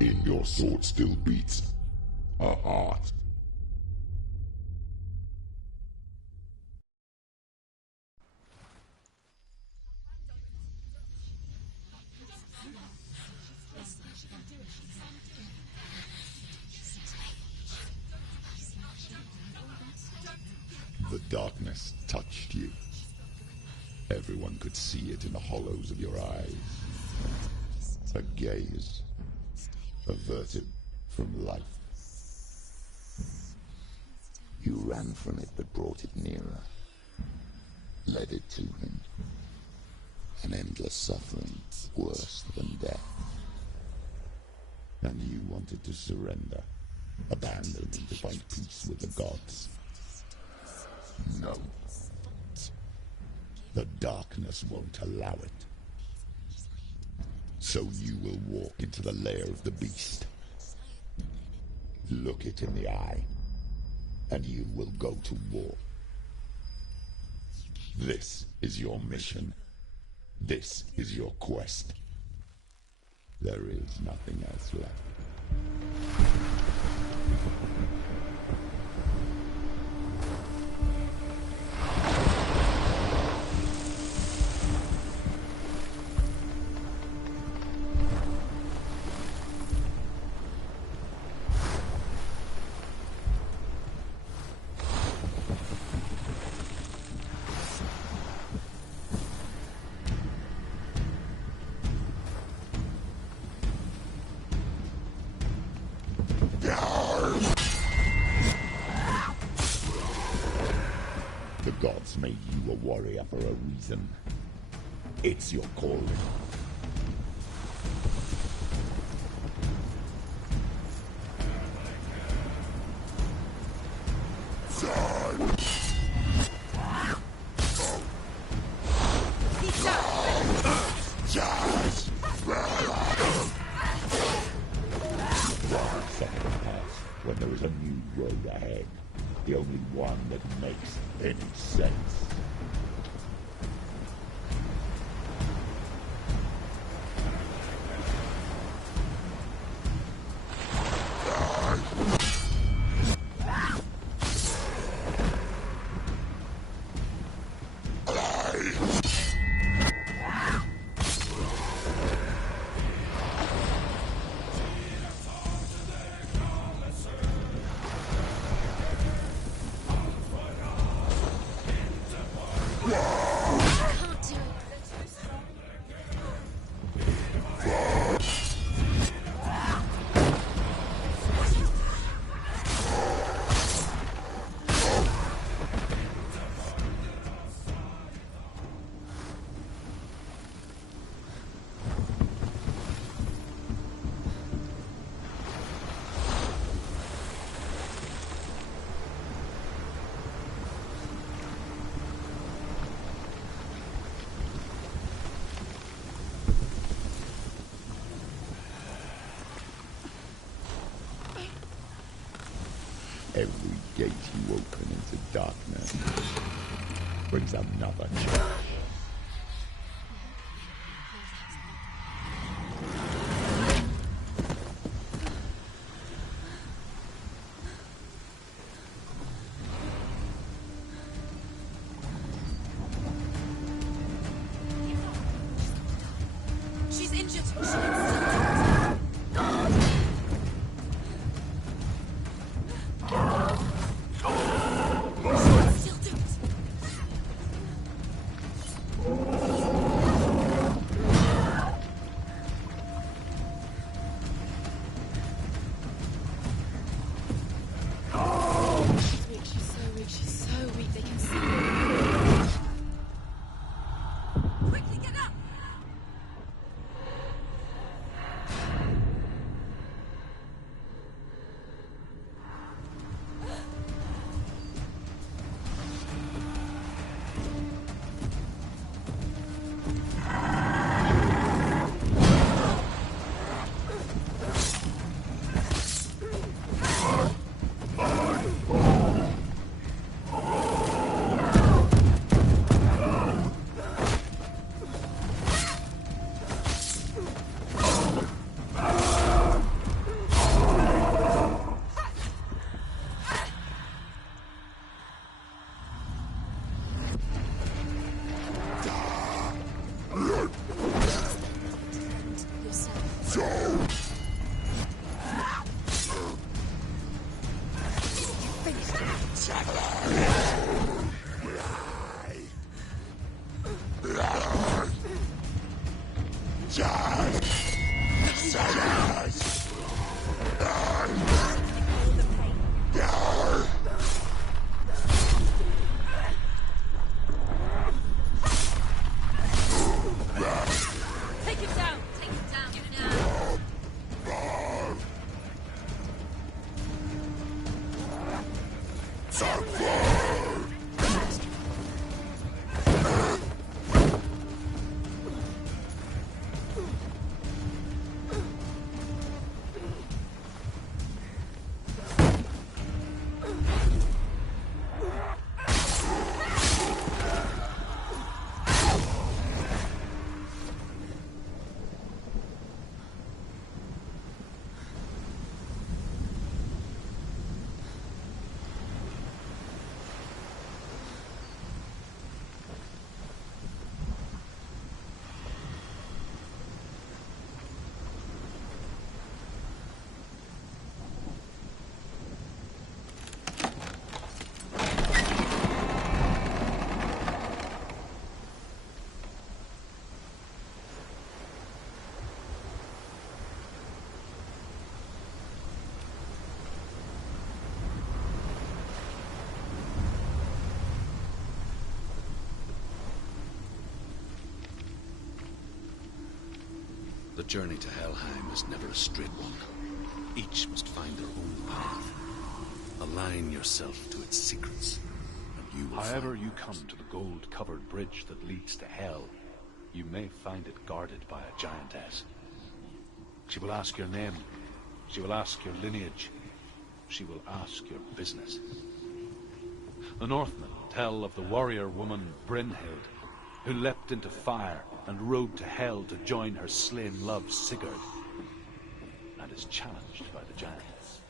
In your sword still beats a heart. The darkness touched you. Everyone could see it in the hollows of your eyes. A gaze averted from life. You ran from it but brought it nearer. Led it to him. An endless suffering, worse than death. And you wanted to surrender, abandon him to find peace with the gods. No. The darkness won't allow it. So you will walk into the lair of the beast. Look it in the eye, and you will go to war. This is your mission. This is your quest. There is nothing else left. The gods made you a warrior for a reason. It's your calling. When there is a new road ahead, the only one that makes any sense. Every gate you open into darkness brings another change. She's injured. journey to Helheim is never a straight one. Each must find their own path. Align yourself to its secrets, and you will However find you come to the gold-covered bridge that leads to Hell, you may find it guarded by a giantess. She will ask your name. She will ask your lineage. She will ask your business. The Northmen tell of the warrior woman Brynhild, who leapt into fire and rode to Hell to join her slain love Sigurd, and is challenged by the giantess.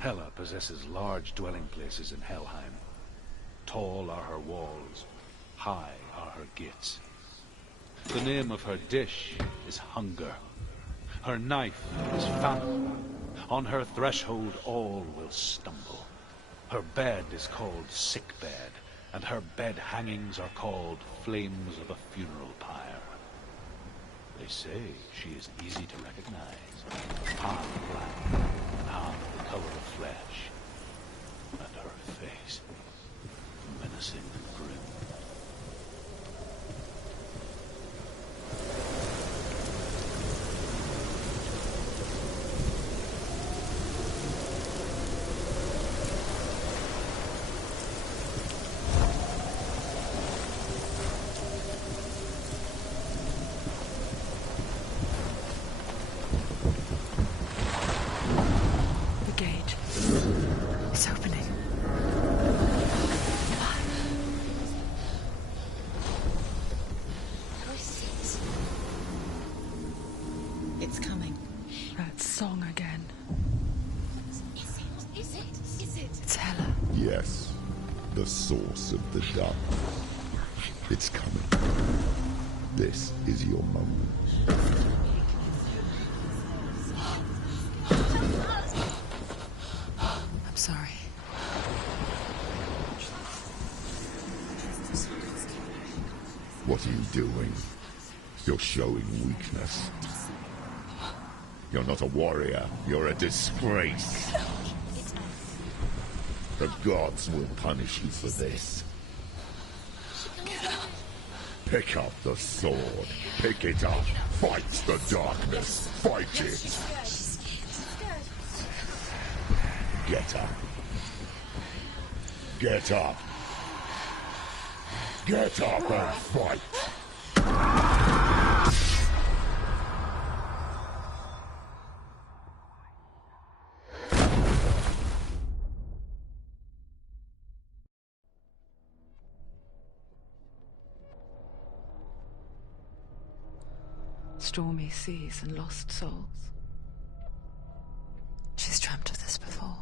Hela possesses large dwelling places in Helheim. Tall are her walls, high are her gates. The name of her dish is hunger. Her knife is famine. On her threshold all will stumble. Her bed is called sick bed, and her bed hangings are called flames of a funeral pyre. They say she is easy to recognize, half black, half the color of flesh, and her face menacing and grim. The gate is opening. It's coming. That song again. Is it? It's Hela. Yes, the source of the dark. It's coming. This is your moment. I'm sorry. What are you doing? You're showing weakness. You're not a warrior. You're a disgrace. The gods will punish you for this. Pick up the sword. Pick it up. Fight the darkness. Fight it. Get up. Get up. Get up and fight. Stormy seas and lost souls. She's dreamt of this before.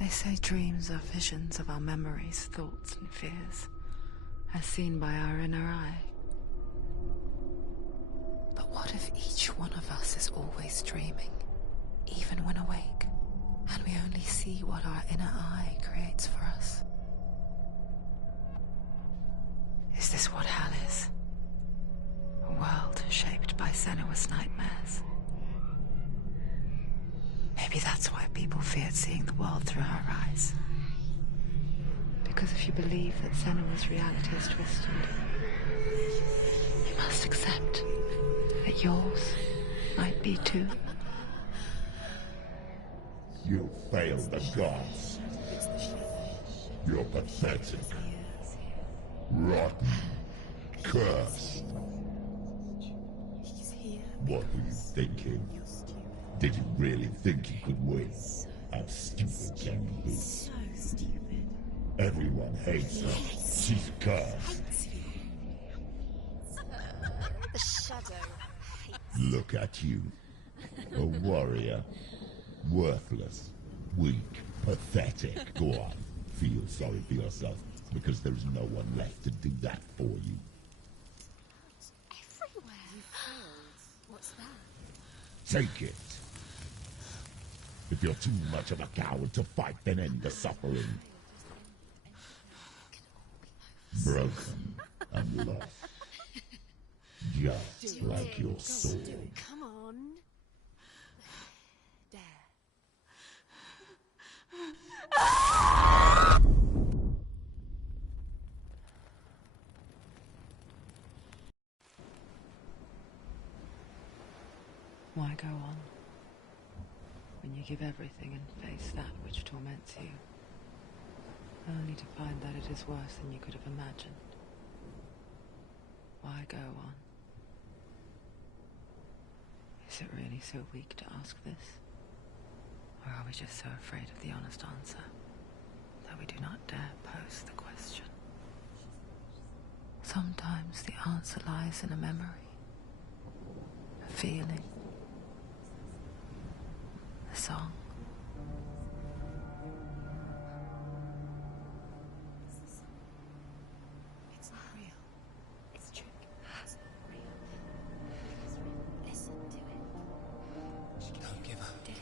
They say dreams are visions of our memories, thoughts and fears, as seen by our inner eye. But what if each one of us is always dreaming, even when awake, and we only see what our inner eye creates for us? Is this what hell is? A world shaped by Senua's nightmares. Maybe that's why people feared seeing the world through her eyes. Because if you believe that Senua's reality is twisted, you must accept that yours might be too. You failed the gods. You're pathetic. Rotten. Cursed. What were you thinking? Did you really think you could win? How stupid can you be? So stupid. Everyone hates her. She's cursed. The shadow. Look at you. A warrior. Worthless. Weak. Pathetic. Go on. Feel sorry for yourself, because there is no one left to do that for you. What's that? Take it. If you're too much of a coward to fight, then end the suffering. Broken and lost. Just like your soul. Come on. There. Why go on, when you give everything and face that which torments you, only to find that it is worse than you could have imagined? Why go on? Is it really so weak to ask this? Or are we just so afraid of the honest answer that we do not dare pose the question? Sometimes the answer lies in a memory, a feeling, a song. It's not real. It's a trick. It's not real. Listen to it. Don't give up. Dillian.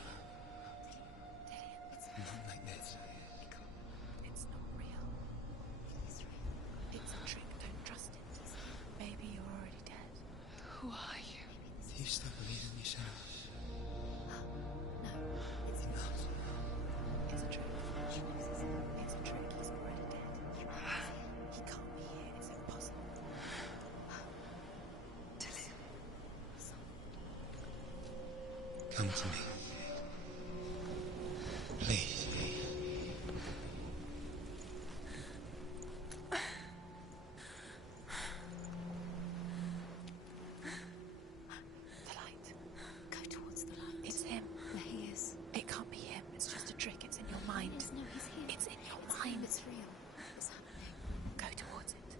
It's Not like this. It's not real. It's real. It's a trick. Don't trust it. Maybe you're already dead. Who are you? Do you still believe in yourself? No, it's not. It's a trick. It's a trick. He's already dead. He can't be here. It's impossible. Dillian. Come to me. Please. The light. Go towards the light. It's him. There he is. It can't be him. It's just a trick. It's in your mind. No, he's here. It's in your mind. It's real. What's happening? Go towards it.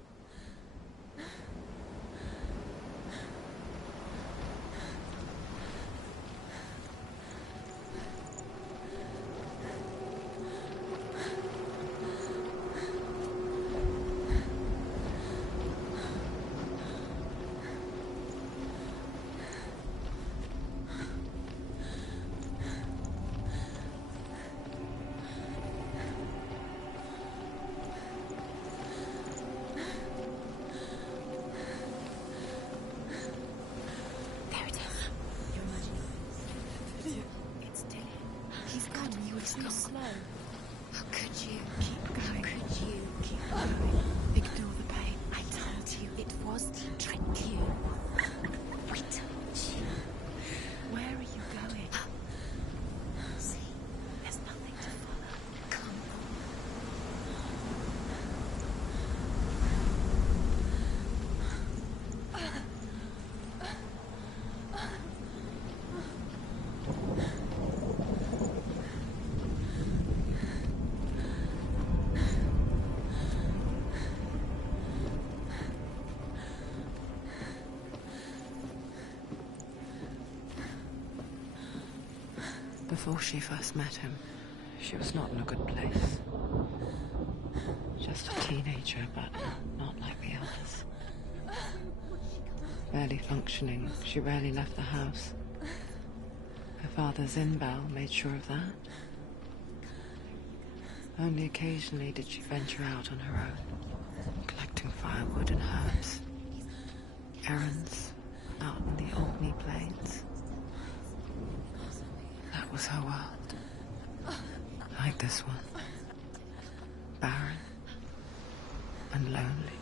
Before she first met him, she was not in a good place. Just a teenager, but not like the others. Barely functioning, she rarely left the house. Her father's in-bell made sure of that. Only occasionally did she venture out on her own, collecting firewood and herbs. Errands out in the Orkney Plains. That was her world. Like this one. Barren and lonely.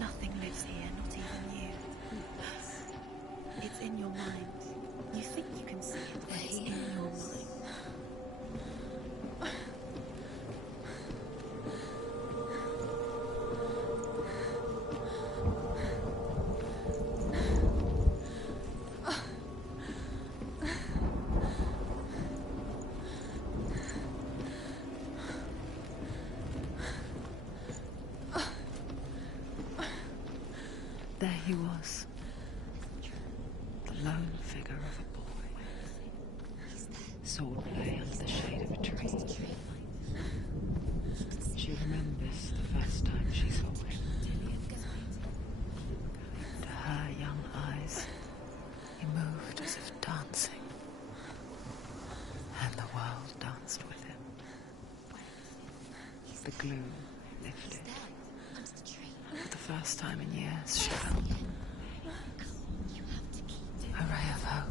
Nothing lives here, not even you. It's in your mind. You think you can see it, but it's in your mind. There he was, the lone figure of a boy. Swordplay under the shade of a tree. She remembers the first time she saw him. To her young eyes, he moved as if dancing, and the world danced with him. The gloom lifted. For the first time in years, she felt a ray of hope.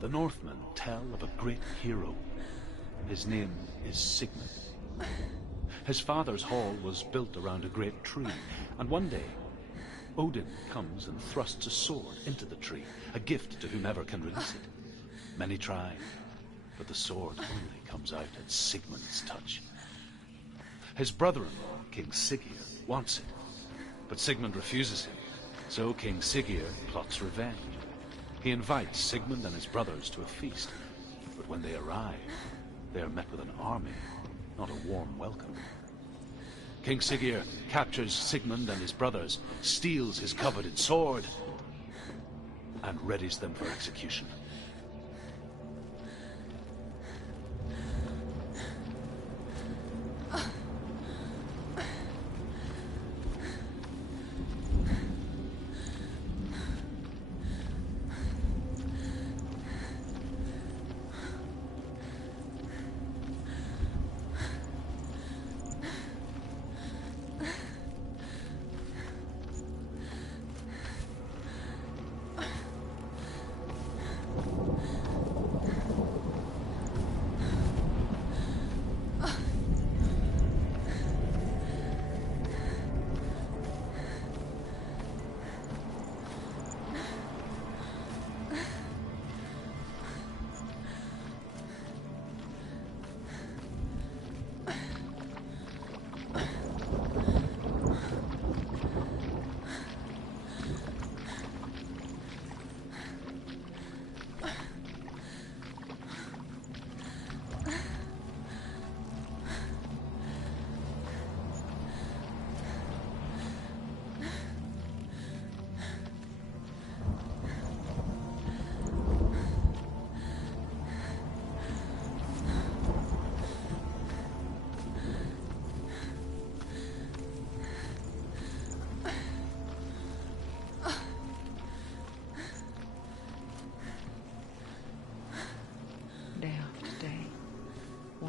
The Northmen tell of a great hero. His name is Sigmund. His father's hall was built around a great tree, and one day, Odin comes and thrusts a sword into the tree, a gift to whomever can release it. Many try, but the sword only comes out at Sigmund's touch. His brother-in-law, King Siggeir, wants it, but Sigmund refuses him, so King Siggeir plots revenge. He invites Sigmund and his brothers to a feast, but when they arrive, they are met with an army, not a warm welcome. King Siggeir captures Sigmund and his brothers, steals his coveted sword, and readies them for execution.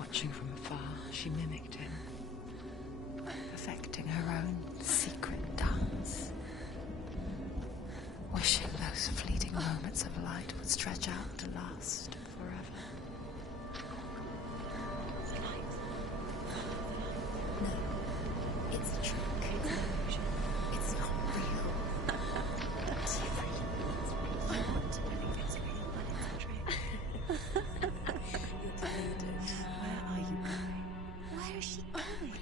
Watching from afar, she mimicked him, perfecting her own secret dance, wishing those fleeting moments of light would stretch out to last forever. No, it's a trick. It's an illusion. It's not real. It's real. You want to believe it's real, but it's a trick. You're deluded. Where are you going? Where is she going?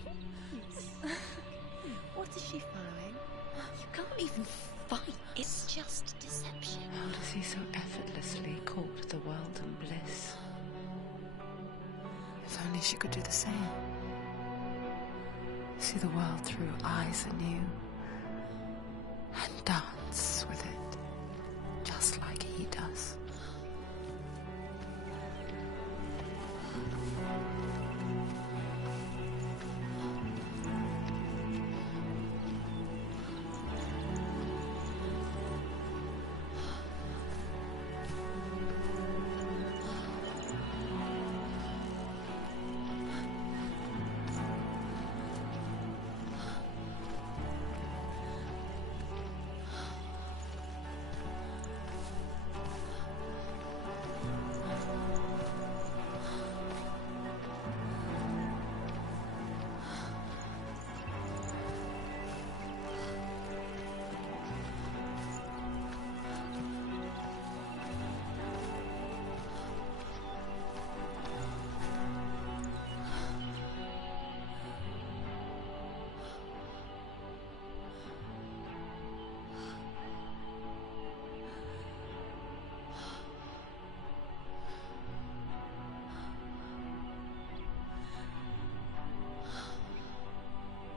What is she following? You can't even fight. It's just deception. How does he so effortlessly court the world and bliss? If only she could do the same. See the world through eyes anew and dance with it, just like he does.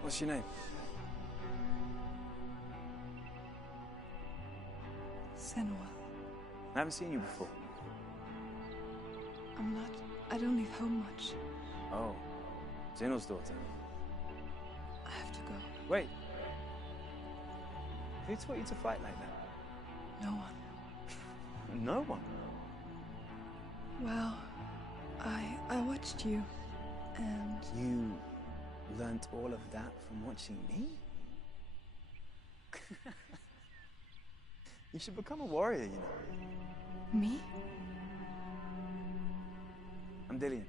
What's your name? Senua. I haven't seen you before. I don't leave home much. Oh, Zeno's daughter. I have to go. Wait. Who taught you to fight like that? No one. No one? Well, I watched you, and... You learnt all of that from watching me? You should become a warrior, you know. Me? I'm Dillian.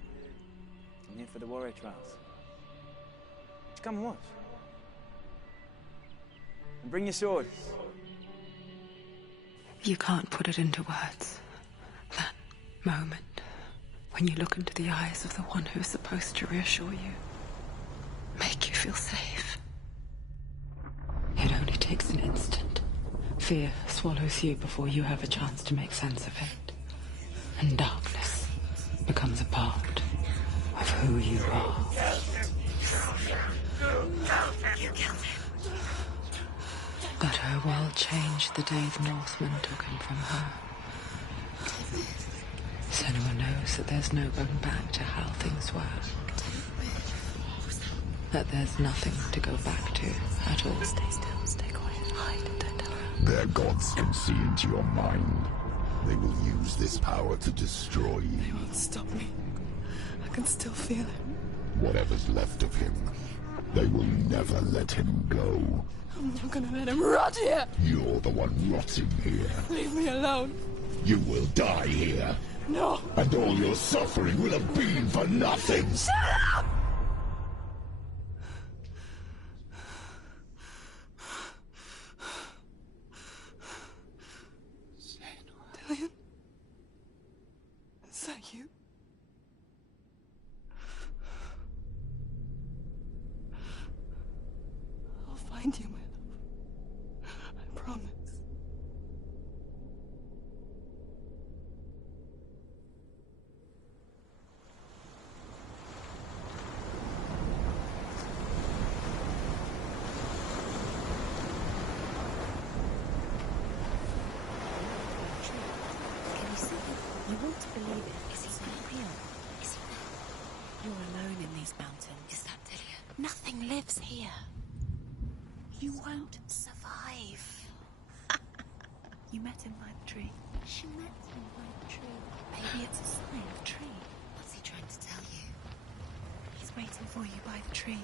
I'm here for the warrior trials. Would you come and watch? And bring your sword. You can't put it into words. That moment when you look into the eyes of the one who's supposed to reassure you, make you feel safe. It only takes an instant. Fear swallows you before you have a chance to make sense of it. And darkness becomes a part of who you are. You killed him. But her world changed the day the Northmen took him from her. Senua knows that there's no going back to how things were. That there's nothing to go back to at all. Stay still, stay quiet, hide, don't tell her. Their gods can see into your mind. They will use this power to destroy you. They won't stop me. I can still feel him. Whatever's left of him, they will never let him go. I'm not gonna let him rot here! You're the one rotting here. Leave me alone. You will die here. No! And all your suffering will have been for nothing! Shut up! Dillian? Is that you? I'll find you, my love. I promise. Can you see him? I want to believe it. Is he not real? Is he not? You're alone in these mountains. Is that Dillian? Nothing lives here. You won't survive. You met him by the tree. She met him by the tree. Maybe it's a sign of tree. What's he trying to tell you? waiting for you by the tree.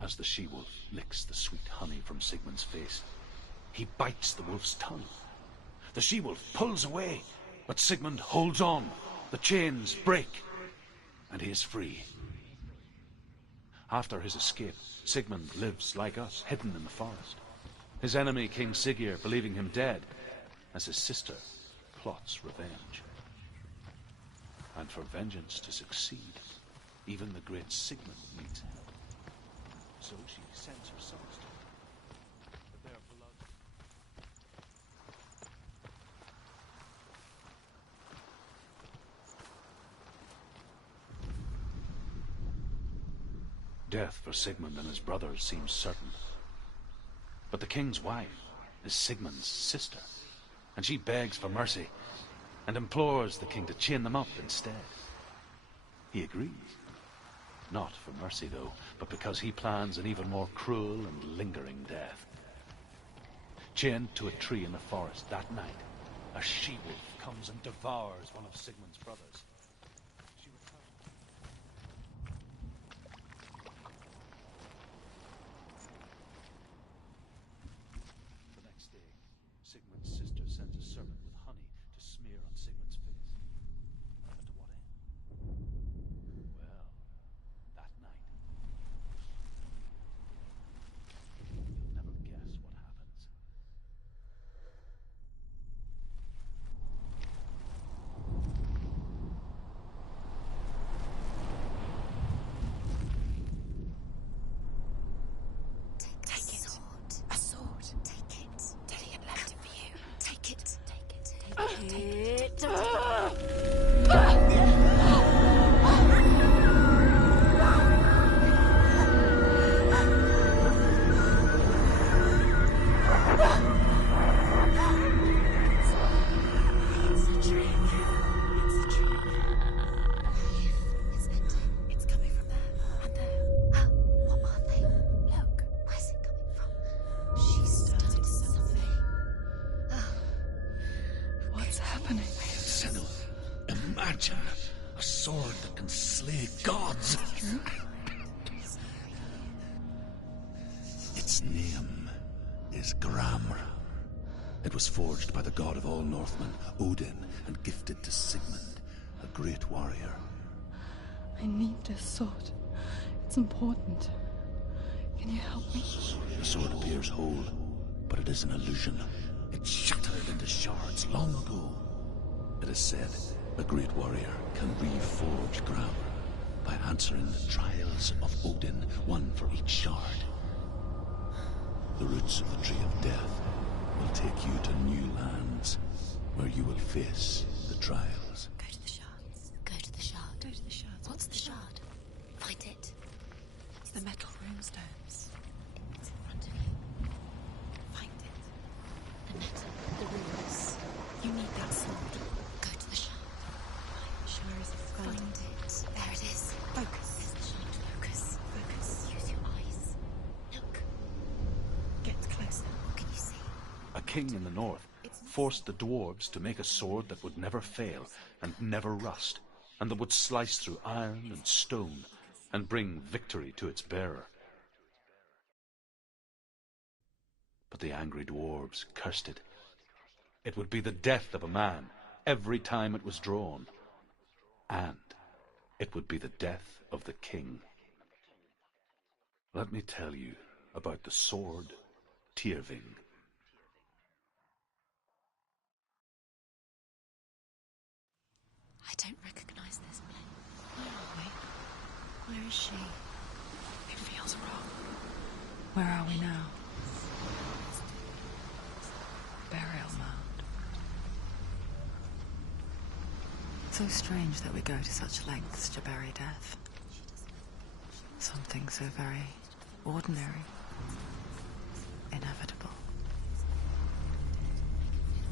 As the she-wolf licks the sweet honey from Sigmund's face, he bites the wolf's tongue. The she-wolf pulls away, but Sigmund holds on. The chains break, and he is free. After his escape, Sigmund lives like us, hidden in the forest. His enemy, King Siggeir, believing him dead, as his sister plots revenge. And for vengeance to succeed, even the great Sigmund needs help. So she sends her sons to him, but their blood... Death for Sigmund and his brothers seems certain. But the king's wife is Sigmund's sister, and she begs for mercy, and implores the king to chain them up instead. He agrees. Not for mercy, though, but because he plans an even more cruel and lingering death. Chained to a tree in the forest that night, a she-wolf comes and devours one of Sigmund's brothers. She returns. The next day, Sigmund's sister sends a servant with honey to smear on Sigmund's face. But to what end? Well, that night, you'll never guess what happens. Take it. A sword. Take it. Dillion left it for you. Take it. Take it. Take it. What's happening? Senua, imagine a sword that can slay gods. Its name is Gramr. It was forged by the god of all Northmen, Odin, and gifted to Sigmund, a great warrior. I need this sword. It's important. Can you help me? The sword appears whole, but it is an illusion. It shattered into shards long ago. It is said a great warrior can reforge Gramr by answering the trials of Odin, one for each shard. The roots of the Tree of Death will take you to new lands, where you will face the trials. Go to the shards. Go to the shard. Go to the shards. What's the shard? Find it. It's the metal runestones. It's in front of you. Find it. The metal. The runes. You need that sword. Go to the shard. Sure is find it. There it is. Focus. There's the shard. Focus. Focus. Use your eyes. Look. Get closer. What can you see? A king in the north forced the dwarves to make a sword that would never fail and never rust, and that would slice through iron and stone and bring victory to its bearer. But the angry dwarves cursed it. It would be the death of a man every time it was drawn, and it would be the death of the king. Let me tell you about the sword Tyrving. I don't recognize this place. Where are we? Where is she? It feels wrong. Where are we now? Burial mound. so strange that we go to such lengths to bury death. Something so very ordinary, inevitable.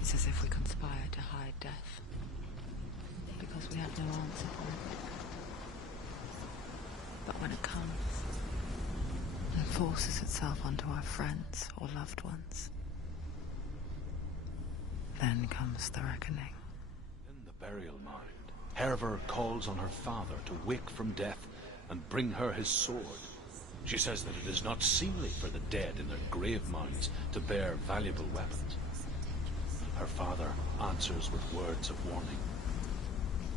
It's as if we conspire to hide death, because we have no answer for it. But when it comes, and forces itself onto our friends or loved ones, then comes the reckoning. In the burial mound, Hervor calls on her father to wake from death and bring her his sword. She says that it is not seemly for the dead in their grave mounds to bear valuable weapons. Her father answers with words of warning.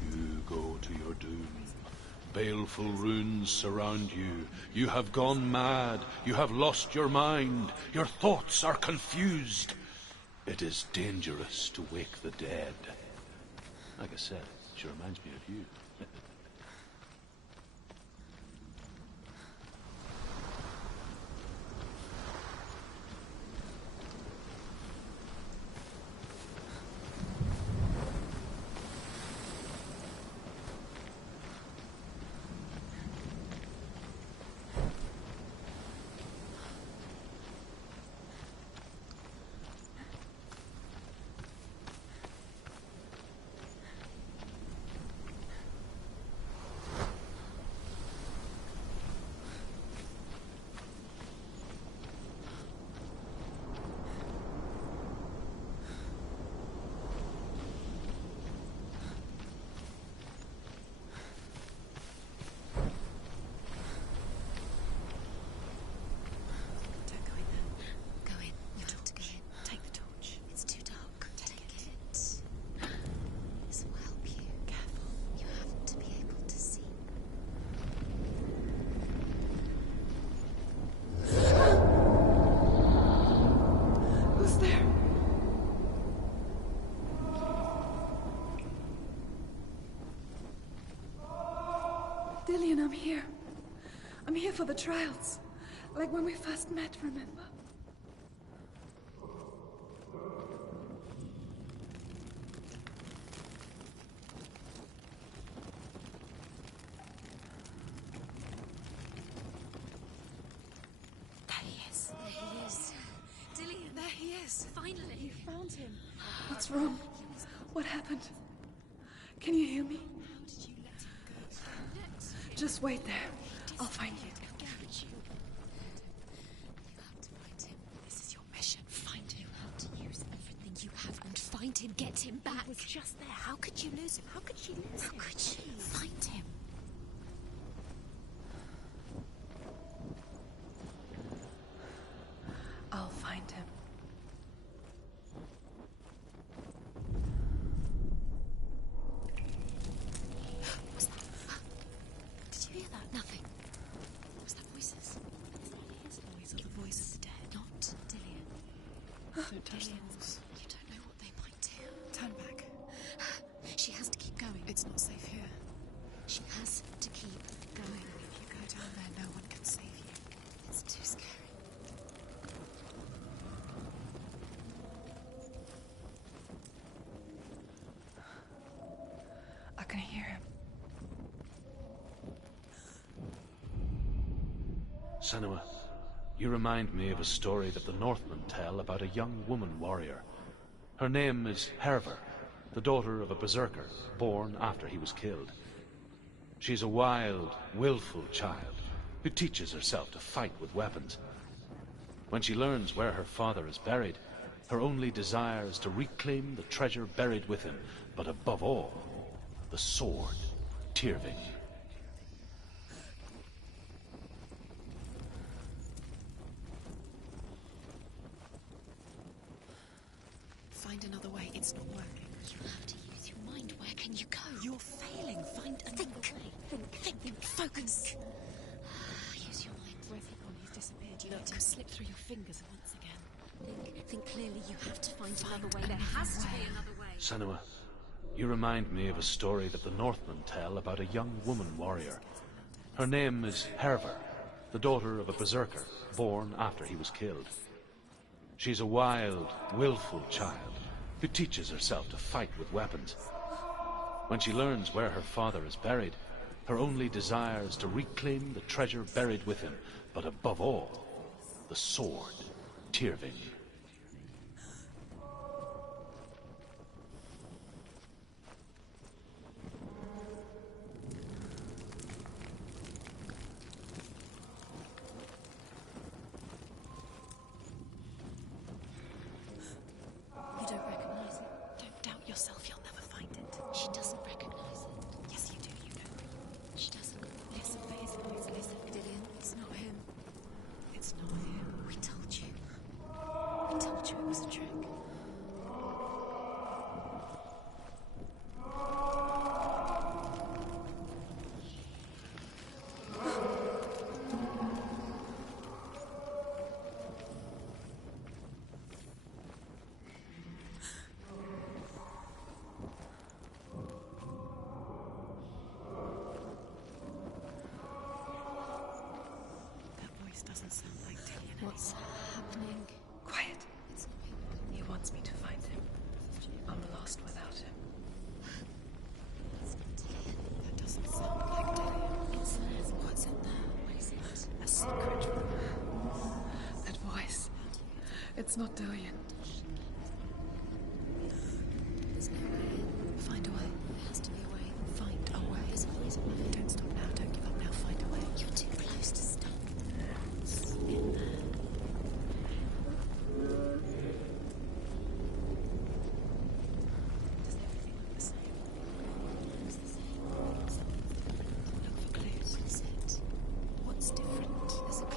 You go to your doom. Baleful runes surround you. You have gone mad. You have lost your mind. Your thoughts are confused. It is dangerous to wake the dead. Like I said, she reminds me of you. Dillion, I'm here. I'm here for the trials. Like when we first met, remember? There he is. There he is. Dillion, there he is. Finally. You found him. What's wrong? What happened? Can you hear me? Just wait there. I'll find you. You have to find him. This is your mission. Find him. You have to use everything you have and find him. Get him back. He was just there. How could you lose him? How could she lose him? How could she? Find him. I'll find him. What's that? Did you hear that? Nothing. Was that voices? His voice or the voice of the dead? Not Dillion. Don't touch the Dillion, walls. you don't know what they might do. Turn back. She has to keep going. It's not safe here. She has to keep going. If you go down there, no one can save you. It's too scary. I can hear him. Senua, you remind me of a story that the Northmen tell about a young woman warrior. Her name is Hervor, the daughter of a berserker, born after he was killed. She's a wild, willful child who teaches herself to fight with weapons. When she learns where her father is buried, her only desire is to reclaim the treasure buried with him, but above all, the sword, Tyrving. Find another way. It's not working. You have to use your mind. Where can you go? You're failing. Find another way. Think. Focus. Use your mind. Where's he gone? He's disappeared. You let him slip through your fingers once again. Think clearly. You have to find another way. There has to be another way. Senua, you remind me of a story that the Northmen tell about a young woman warrior. Her name is Hervor, the daughter of a berserker, born after he was killed. She's a wild, willful child who teaches herself to fight with weapons. When she learns where her father is buried, her only desire is to reclaim the treasure buried with him, but above all, the sword, Tyrving. You don't recognize it? Don't doubt yourself, you'll never find it. She doesn't recognize it. Yes, you do, you know. She doesn't. Listen for his voice, listen. Dillion, it's not him. It's not him. We told you. We told you it was a trick. Doesn't sound like Dillion. What's happening? Quiet. It's not him. He wants me to find him. I'm lost without him. It's not Dillion. That doesn't sound like Dillion. It's what's in there? What is it? A secret room. That voice. It's not Dillion. There's no way in. Find a way. There has to be a way. Find a way. There's always a way. Don't stop now. Don't give up now. Find a way. You're too close to stop. It's in there. Does everything look the same? It looks the same. Look for clues. That's it. What's different? There's a clue.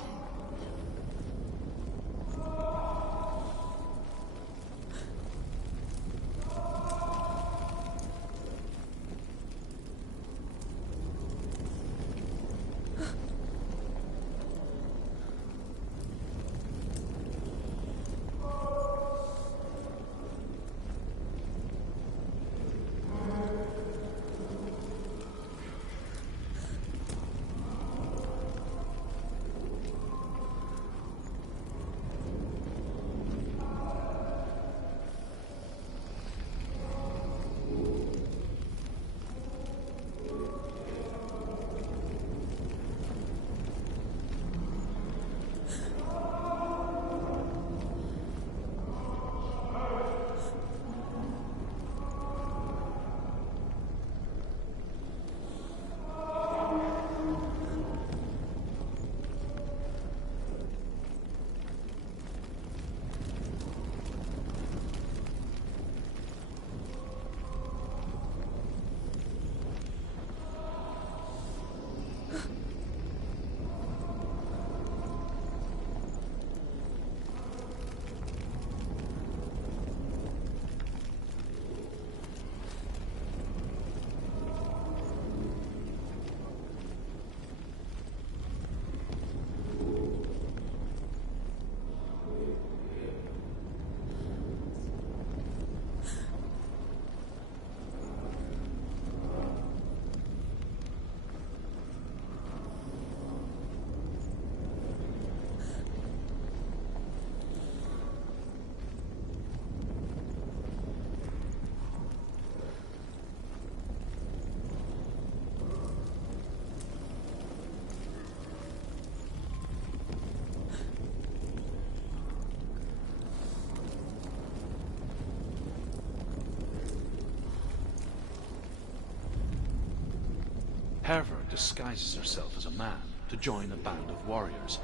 Hervor disguises herself as a man to join a band of warriors,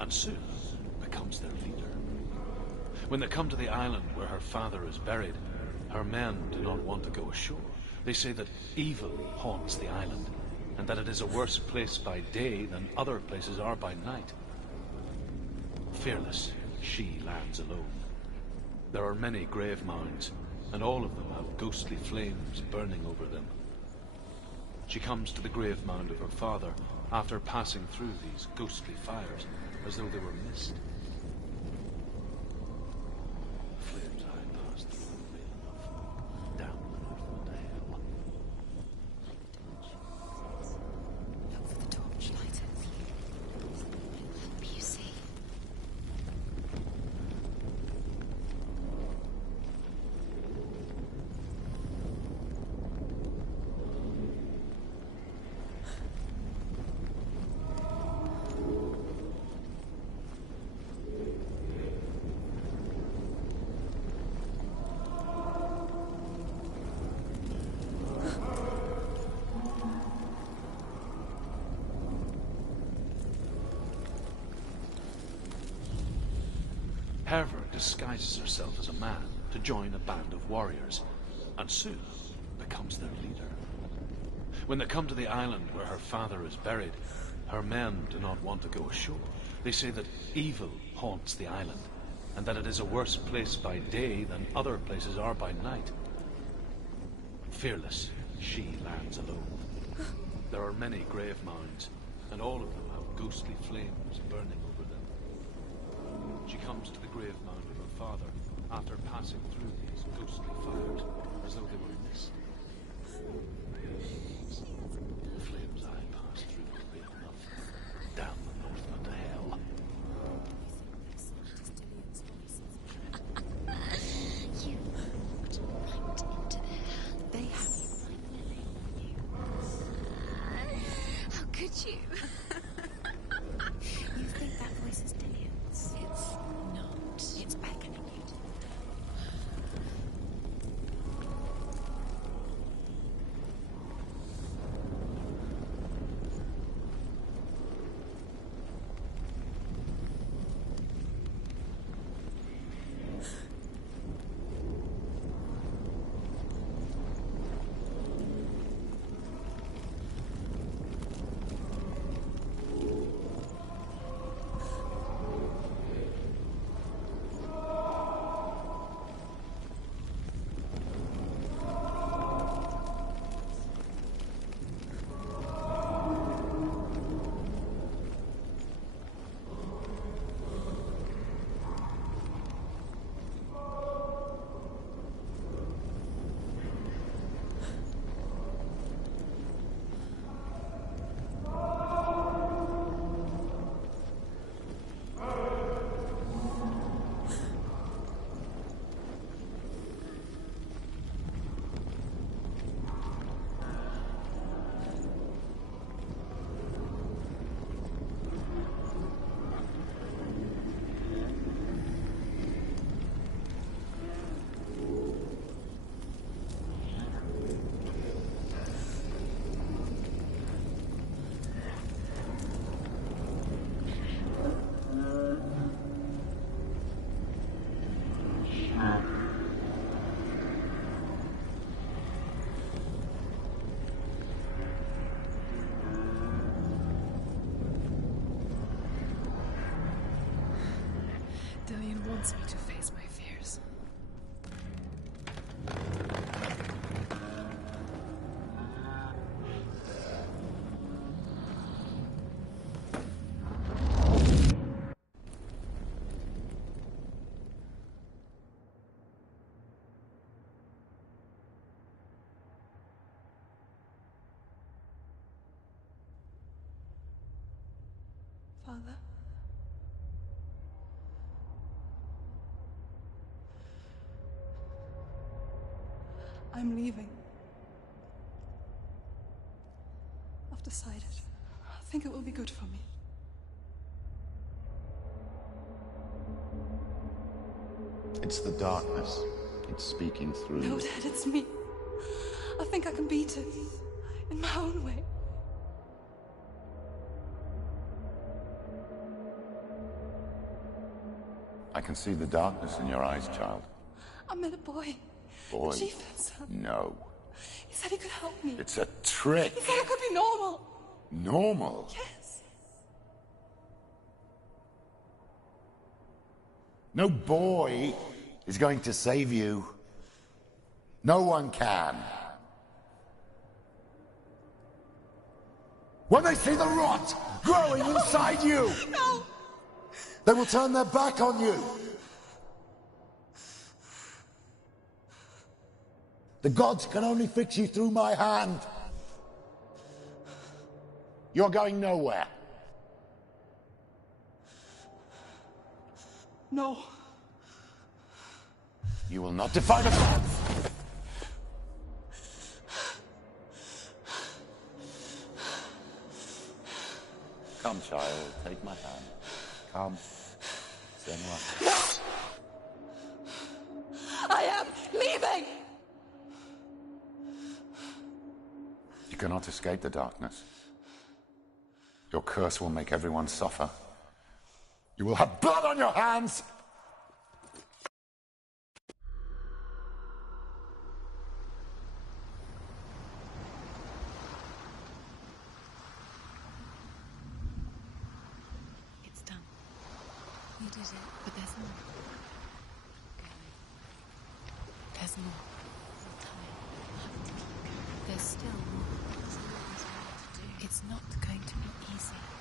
and soon becomes their leader. When they come to the island where her father is buried, her men do not want to go ashore. They say that evil haunts the island, and that it is a worse place by day than other places are by night. Fearless, she lands alone. There are many grave mounds, and all of them have ghostly flames burning over them. She comes to the grave mound of her father after passing through these ghostly fires, as though they were mist. The flames I passed through were real enough. Down the road to hell. Look for the torch, light it. It will help you see. Hervor disguises herself as a man to join a band of warriors, and soon becomes their leader. When they come to the island where her father is buried, her men do not want to go ashore. They say that evil haunts the island, and that it is a worse place by day than other places are by night. Fearless, she lands alone. There are many grave mounds, and all of them have ghostly flames burning over them. She comes to the grave mound of her father after passing through these ghostly fires, as though they were mist. The flames I passed through were real enough. Down the Northman to hell. You walked right into their hand. They have you finally. How could you? You think that voice is Dillian's? It's not. It's beckoning you to. Dillian wants me to face my fears. Father? I'm leaving. I've decided. I think it will be good for me. It's the darkness. It's speaking through. No, Dad, it's me. I think I can beat it. In my own way. I can see the darkness in your eyes, child. I met a boy. Boy. The chieftain's son. No. He said he could help me. It's a trick. He said I could be normal. Normal? Yes. No boy is going to save you. No one can. When they see the rot growing inside you, no, they will turn their back on you. The gods can only fix you through my hand. You're going nowhere. No. You will not defy the gods. Come, child, take my hand. Come. Senua. No! I am leaving! You cannot escape the darkness. Your curse will make everyone suffer. You will have blood on your hands! did it. But there's more. There's more. There's still more. It's not going to be easy.